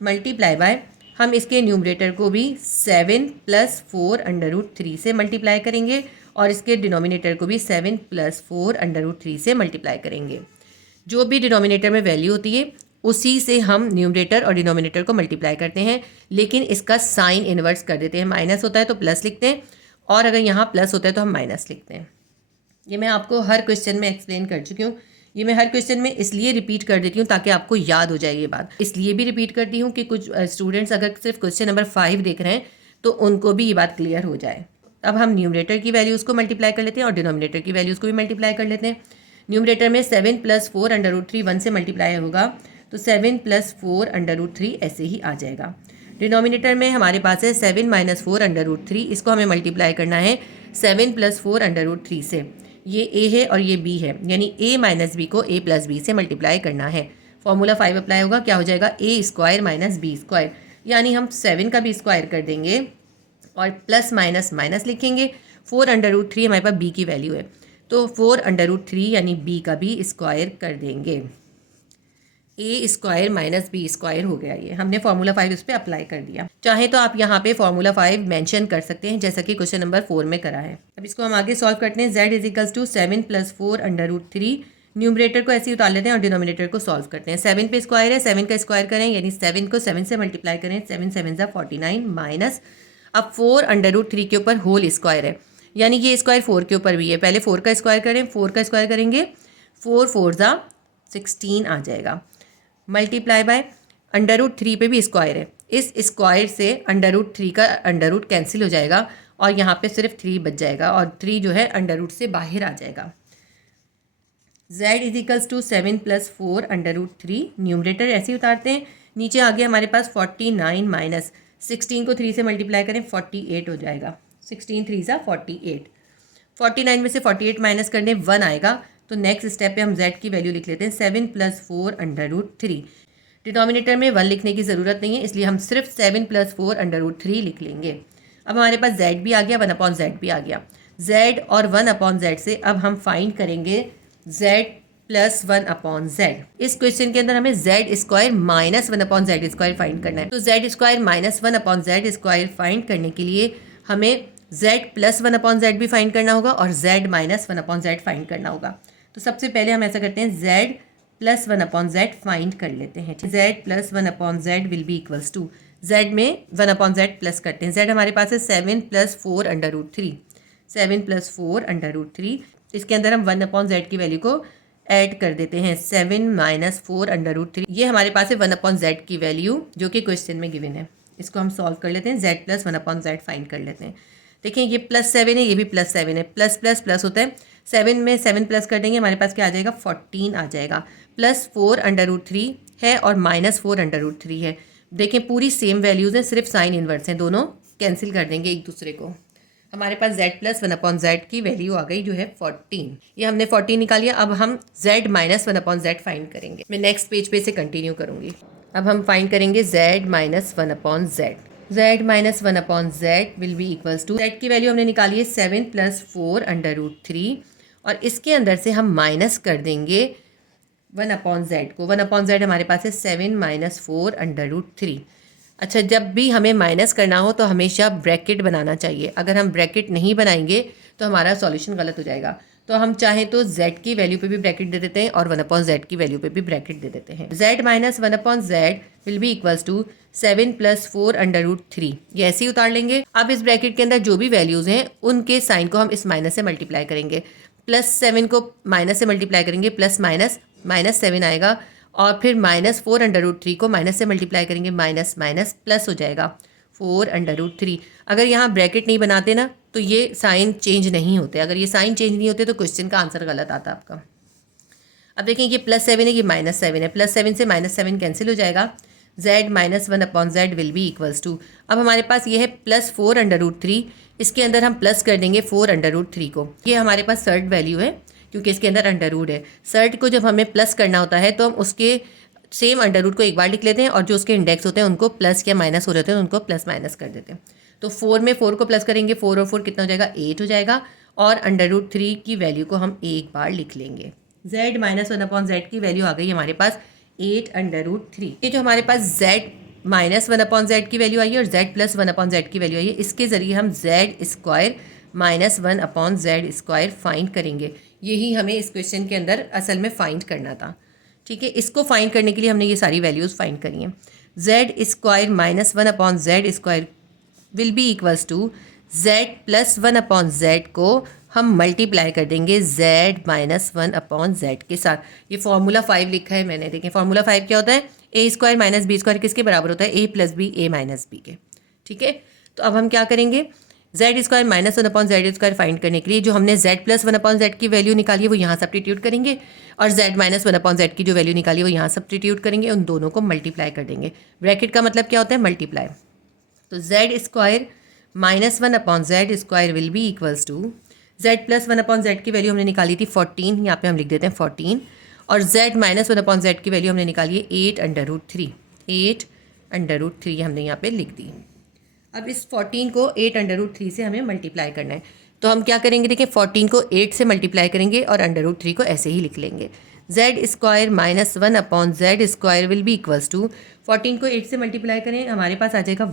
multiply by, हम इसके न्यूमरेटर को भी 7 + 4/√3 से मल्टीप्लाई करेंगे और इसके डिनोमिनेटर को भी 7 + 4/√3 से मल्टीप्लाई करेंगे। जो भी डिनोमिनेटर में वैल्यू होती है उसी से हम न्यूमरेटर और डिनोमिनेटर को मल्टीप्लाई करते हैं, लेकिन इसका साइन इन्वर्स कर देते हैं। माइनस होता है तो प्लस लिखते हैं और अगर यहाँ प्लस होता है तो हम माइनस लिखते हैं। ये मैं आपको हर क्वेश्चन में एक्सप्लेन कर चुकी हूँ। ये मैं हर क्वेश्चन में इसलिए रिपीट कर देती हूँ ताकि आपको याद हो जाए ये बात। इसलिए भी रिपीट करती हूँ कि कुछ स्टूडेंट्स अगर सिर्फ क्वेश्चन नंबर 5 देख रहे हैं तो उनको भी ये बात क्लियर हो जाए। अब हम न्यूमरेटर की वैल्यूज़ को मल्टीप्लाई कर लेते हैं और डिनोमिनेटर की वैल्यूज़ को भी मल्टीप्लाई कर लेते हैं। न्यूमरेटर में 7 + 4/√3 1 से मल्टीप्लाई होगा तो 7 + 4/√3 ऐसे ही आ जाएगा। डिनोमिनेटर में हमारे पास है 7 - 4/√3, इसको हमें मल्टीप्लाई करना है 7 + 4/√3 से। ये a है और ये b है, यानी a - b को a + b से मल्टीप्लाई करना है। फॉर्मूला 5 अप्लाई होगा, क्या हो जाएगा a² - b², यानी हम 7 का भी स्क्वायर कर देंगे और प्लस माइनस माइनस लिखेंगे। 4/√3 हमारे पास b की वैल्यू है तो 4/√3 यानी b का भी स्क्वायर कर देंगे। a² - b² हो गया। ये हमने फार्मूला 5 इस पर अप्लाई कर दिया। चाहे तो आप यहाँ पे फार्मूला 5 मेंशन कर सकते हैं जैसा कि क्वेश्चन नंबर 4 में करा है। अब इसको हम आगे सॉल्व करते हैं। z = 7 + 4/√3 न्यूमरेटर को ऐसे ही उतार लेते हैं और डिनोमिनेटर को सॉल्व करते हैं। 7 पे स्क्वायर है, 7 का स्क्वायर करें यानी 7 को 7 से मल्टीप्लाई करें, 7 7 = 49 माइनस, अब 4/√3 के ऊपर होल स्क्वायर है यानी ये स्क्वायर 4 के ऊपर भी है। पहले 4 का स्क्वायर करें, 4 का स्क्वायर करेंगे 4 4 = 16 आ जाएगा। मल्टीप्लाई बाय √3 पे भी स्क्वायर है, इस स्क्वायर से √3 का अंडर रूट कैंसिल हो जाएगा और यहाँ पे सिर्फ 3 बच जाएगा और 3 जो है अंडर रूट से बाहर आ जाएगा। z = 7 + 4/√3 न्यूमरेटर ऐसे ही उतारते हैं। नीचे आ गया हमारे पास 49 माइनस 16 को 3 से मल्टीप्लाई करें 48 हो जाएगा। 16 3 = 48। 49 में से 48 माइनस करने 1 आएगा तो नेक्स्ट स्टेप पे हम z की वैल्यू लिख लेते हैं 7 + 4/√3। डिनोमिनेटर में 1 लिखने की ज़रूरत नहीं है इसलिए हम सिर्फ 7 + 4/√3 लिख लेंगे। अब हमारे पास z भी आ गया, 1/z भी आ गया। z और 1/z से अब हम फाइंड करेंगे z + 1/z। इस क्वेश्चन के अंदर हमें z² - 1/z² फाइंड करना है। तो z² - 1/z² फाइंड करने के लिए हमें z + 1/z भी फाइंड करना होगा और z - 1/z फाइंड करना होगा। तो सबसे पहले हम ऐसा करते हैं z + 1/z फाइंड कर लेते हैं। z + 1/z will be equals to, z में 1/z प्लस करते हैं। z हमारे पास है 7 + 4/√3, 7 + 4/√3। इसके अंदर हम 1/z की वैल्यू को ऐड कर देते हैं 7 - 4/√3। ये हमारे पास है 1/z की वैल्यू जो कि क्वेश्चन में गिवन है। इसको हम सॉल्व कर लेते हैं, z + 1/z फाइंड कर लेते हैं। देखिए ये +7 है, ये भी +7 है, प्लस प्लस प्लस होता है। 7 में 7 प्लस कर देंगे हमारे पास क्या आ जाएगा 14 आ जाएगा। प्लस 4/√3 है और माइनस 4/√3 है। देखें पूरी सेम वैल्यूज़ हैं, सिर्फ साइन इन्वर्स हैं, दोनों कैंसिल कर देंगे एक दूसरे को। हमारे पास z + 1/z की वैल्यू आ गई जो है 14। ये हमने 14 निकाल लिया। अब हम z - 1/z फाइंड करेंगे। मैं नेक्स्ट पेज पे से कंटिन्यू करूँगी। अब हम फाइंड करेंगे z - 1/z। z - 1/z will be equals to, z की वैल्यू हमने निकाली है 7 + 4/√3 और इसके अंदर से हम माइनस कर देंगे 1/z को, 1/z हमारे पास है 7 - 4 √3। अच्छा, जब भी हमें माइनस करना हो तो हमेशा ब्रैकेट बनाना चाहिए। अगर हम ब्रैकेट नहीं बनाएंगे तो हमारा सॉल्यूशन गलत हो जाएगा। तो हम चाहें तो z की वैल्यू पे भी ब्रैकेट दे देते हैं और 1/z की वैल्यू पे भी ब्रैकेट दे देते हैं। z - 1/z will be equals to 7 + 4 √3। ये ऐसे ही उतार लेंगे। अब इस ब्रैकेट के अंदर जो भी वैल्यूज हैं उनके साइन को हम इस माइनस से मल्टीप्लाई करेंगे। +7 को माइनस से मल्टीप्लाई करेंगे, प्लस माइनस -7 आएगा, और फिर -4 √3 को माइनस से मल्टीप्लाई करेंगे, माइनस माइनस प्लस हो जाएगा 4 √3। अगर यहाँ ब्रैकेट नहीं बनाते ना तो ये साइन चेंज नहीं होते। अगर ये साइन चेंज नहीं होते तो क्वेश्चन का आंसर गलत आता आपका। अब देखें, ये +7 है, ये -7 है, +7 से -7 कैंसिल हो जाएगा। z - 1/z will be equals to, अब हमारे पास ये है +4 √3, इसके अंदर हम प्लस कर देंगे 4 √3 को। ये हमारे पास सर्ड वैल्यू है क्योंकि इसके अंदर अंडर रूट है। सर्ड को जब हमें प्लस करना होता है तो हम उसके सेम अंडर रूट को एक बार लिख लेते हैं और जो उसके इंडेक्स होते हैं उनको प्लस या माइनस हो रहे हैं उनको प्लस माइनस कर देते हैं। तो 4 में 4 को प्लस करेंगे, 4 और 4 कितना हो जाएगा, 8 हो जाएगा, और √3 की वैल्यू को हम एक बार लिख लेंगे। z - 1/z की वैल्यू आ गई हमारे पास 8 √3। ये जो हमारे पास z - 1/z की वैल्यू आई है और z + 1/z की वैल्यू आई है, इसके ज़रिए हम z² - 1/z² फाइंड करेंगे। यही हमें इस क्वेश्चन के अंदर असल में फाइंड करना था। ठीक है, इसको फाइंड करने के लिए हमने ये सारी वैल्यूज़ फाइंड करी हैं। z² - 1/z² will be equals to z + 1/z को हम मल्टीप्लाई कर देंगे z - 1/z के साथ। ये फार्मूला 5 लिखा है मैंने, देखें फार्मूला 5 क्या होता है, a² - b² किसके बराबर होता है, a + b a - b के। ठीक है, तो अब हम क्या करेंगे, z² - 1/z² फाइंड करने के लिए जो हमने z + 1/z की वैल्यू निकाली है वो यहाँ सब्स्टिट्यूट करेंगे, और z - 1/z की जो वैल्यू निकाली है वो यहाँ सब्स्टिट्यूट करेंगे, उन दोनों को मल्टीप्लाई कर देंगे। ब्रैकेट का मतलब क्या होता है, मल्टीप्लाई। तो z² - 1/z² will be equals to, z + 1/z की वैल्यू हमने निकाली थी 14, यहाँ पे हम लिख देते हैं 14, और z - 1/z की वैल्यू हमने निकाली है 8 √3, 8 √3 हमने यहाँ पे लिख दी। अब इस 14 को 8 √3 से हमें मल्टीप्लाई करना है, तो हम क्या करेंगे, देखिए 14 को 8 से मल्टीप्लाई करेंगे और √3 को ऐसे ही लिख लेंगे। z² - 1/z² will be equals to, 14 को 8 से मल्टीप्लाई करें हमारे पास आ जाएगा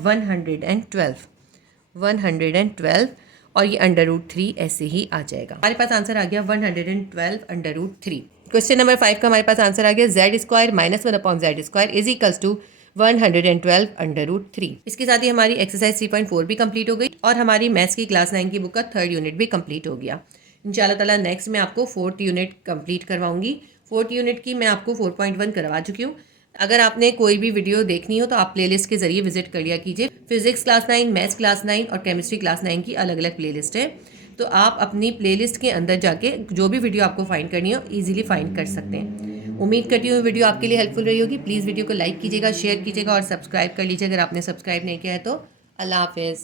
112, और ये √3 ऐसे ही आ जाएगा। हमारे पास आंसर आ गया 112 √3। क्वेश्चन नंबर 5 का हमारे पास आंसर आ गया z² - 1/z² is equals to 112 √3। इसके साथ ही हमारी एक्सरसाइज 3.4 भी कंप्लीट हो गई और हमारी मैथ्स की क्लास 9 की बुक का 3rd यूनिट भी कंप्लीट हो गया। इंशाल्लाह ताला नेक्स्ट मैं आपको 4th unit complete करवाऊंगी। 4th unit की मैं आपको 4.1 करवा चुकी हूँ। अगर आपने कोई भी वीडियो देखनी हो तो आप प्लेलिस्ट के जरिए विजिट कर लिया कीजिए। फिजिक्स क्लास 9, मैथ्स क्लास 9 और केमिस्ट्री क्लास 9 की अलग अलग प्लेलिस्ट है, तो आप अपनी प्लेलिस्ट के अंदर जाके जो भी वीडियो आपको फाइंड करनी हो ईजिली फाइंड कर सकते हैं। उम्मीद करती हूँ वीडियो आपके लिए हेल्पफुल रही होगी। प्लीज़ वीडियो को लाइक कीजिएगा, शेयर कीजिएगा और सब्सक्राइब कर लीजिए अगर आपने सब्सक्राइब नहीं किया है तो। अल्लाह हाफिज़।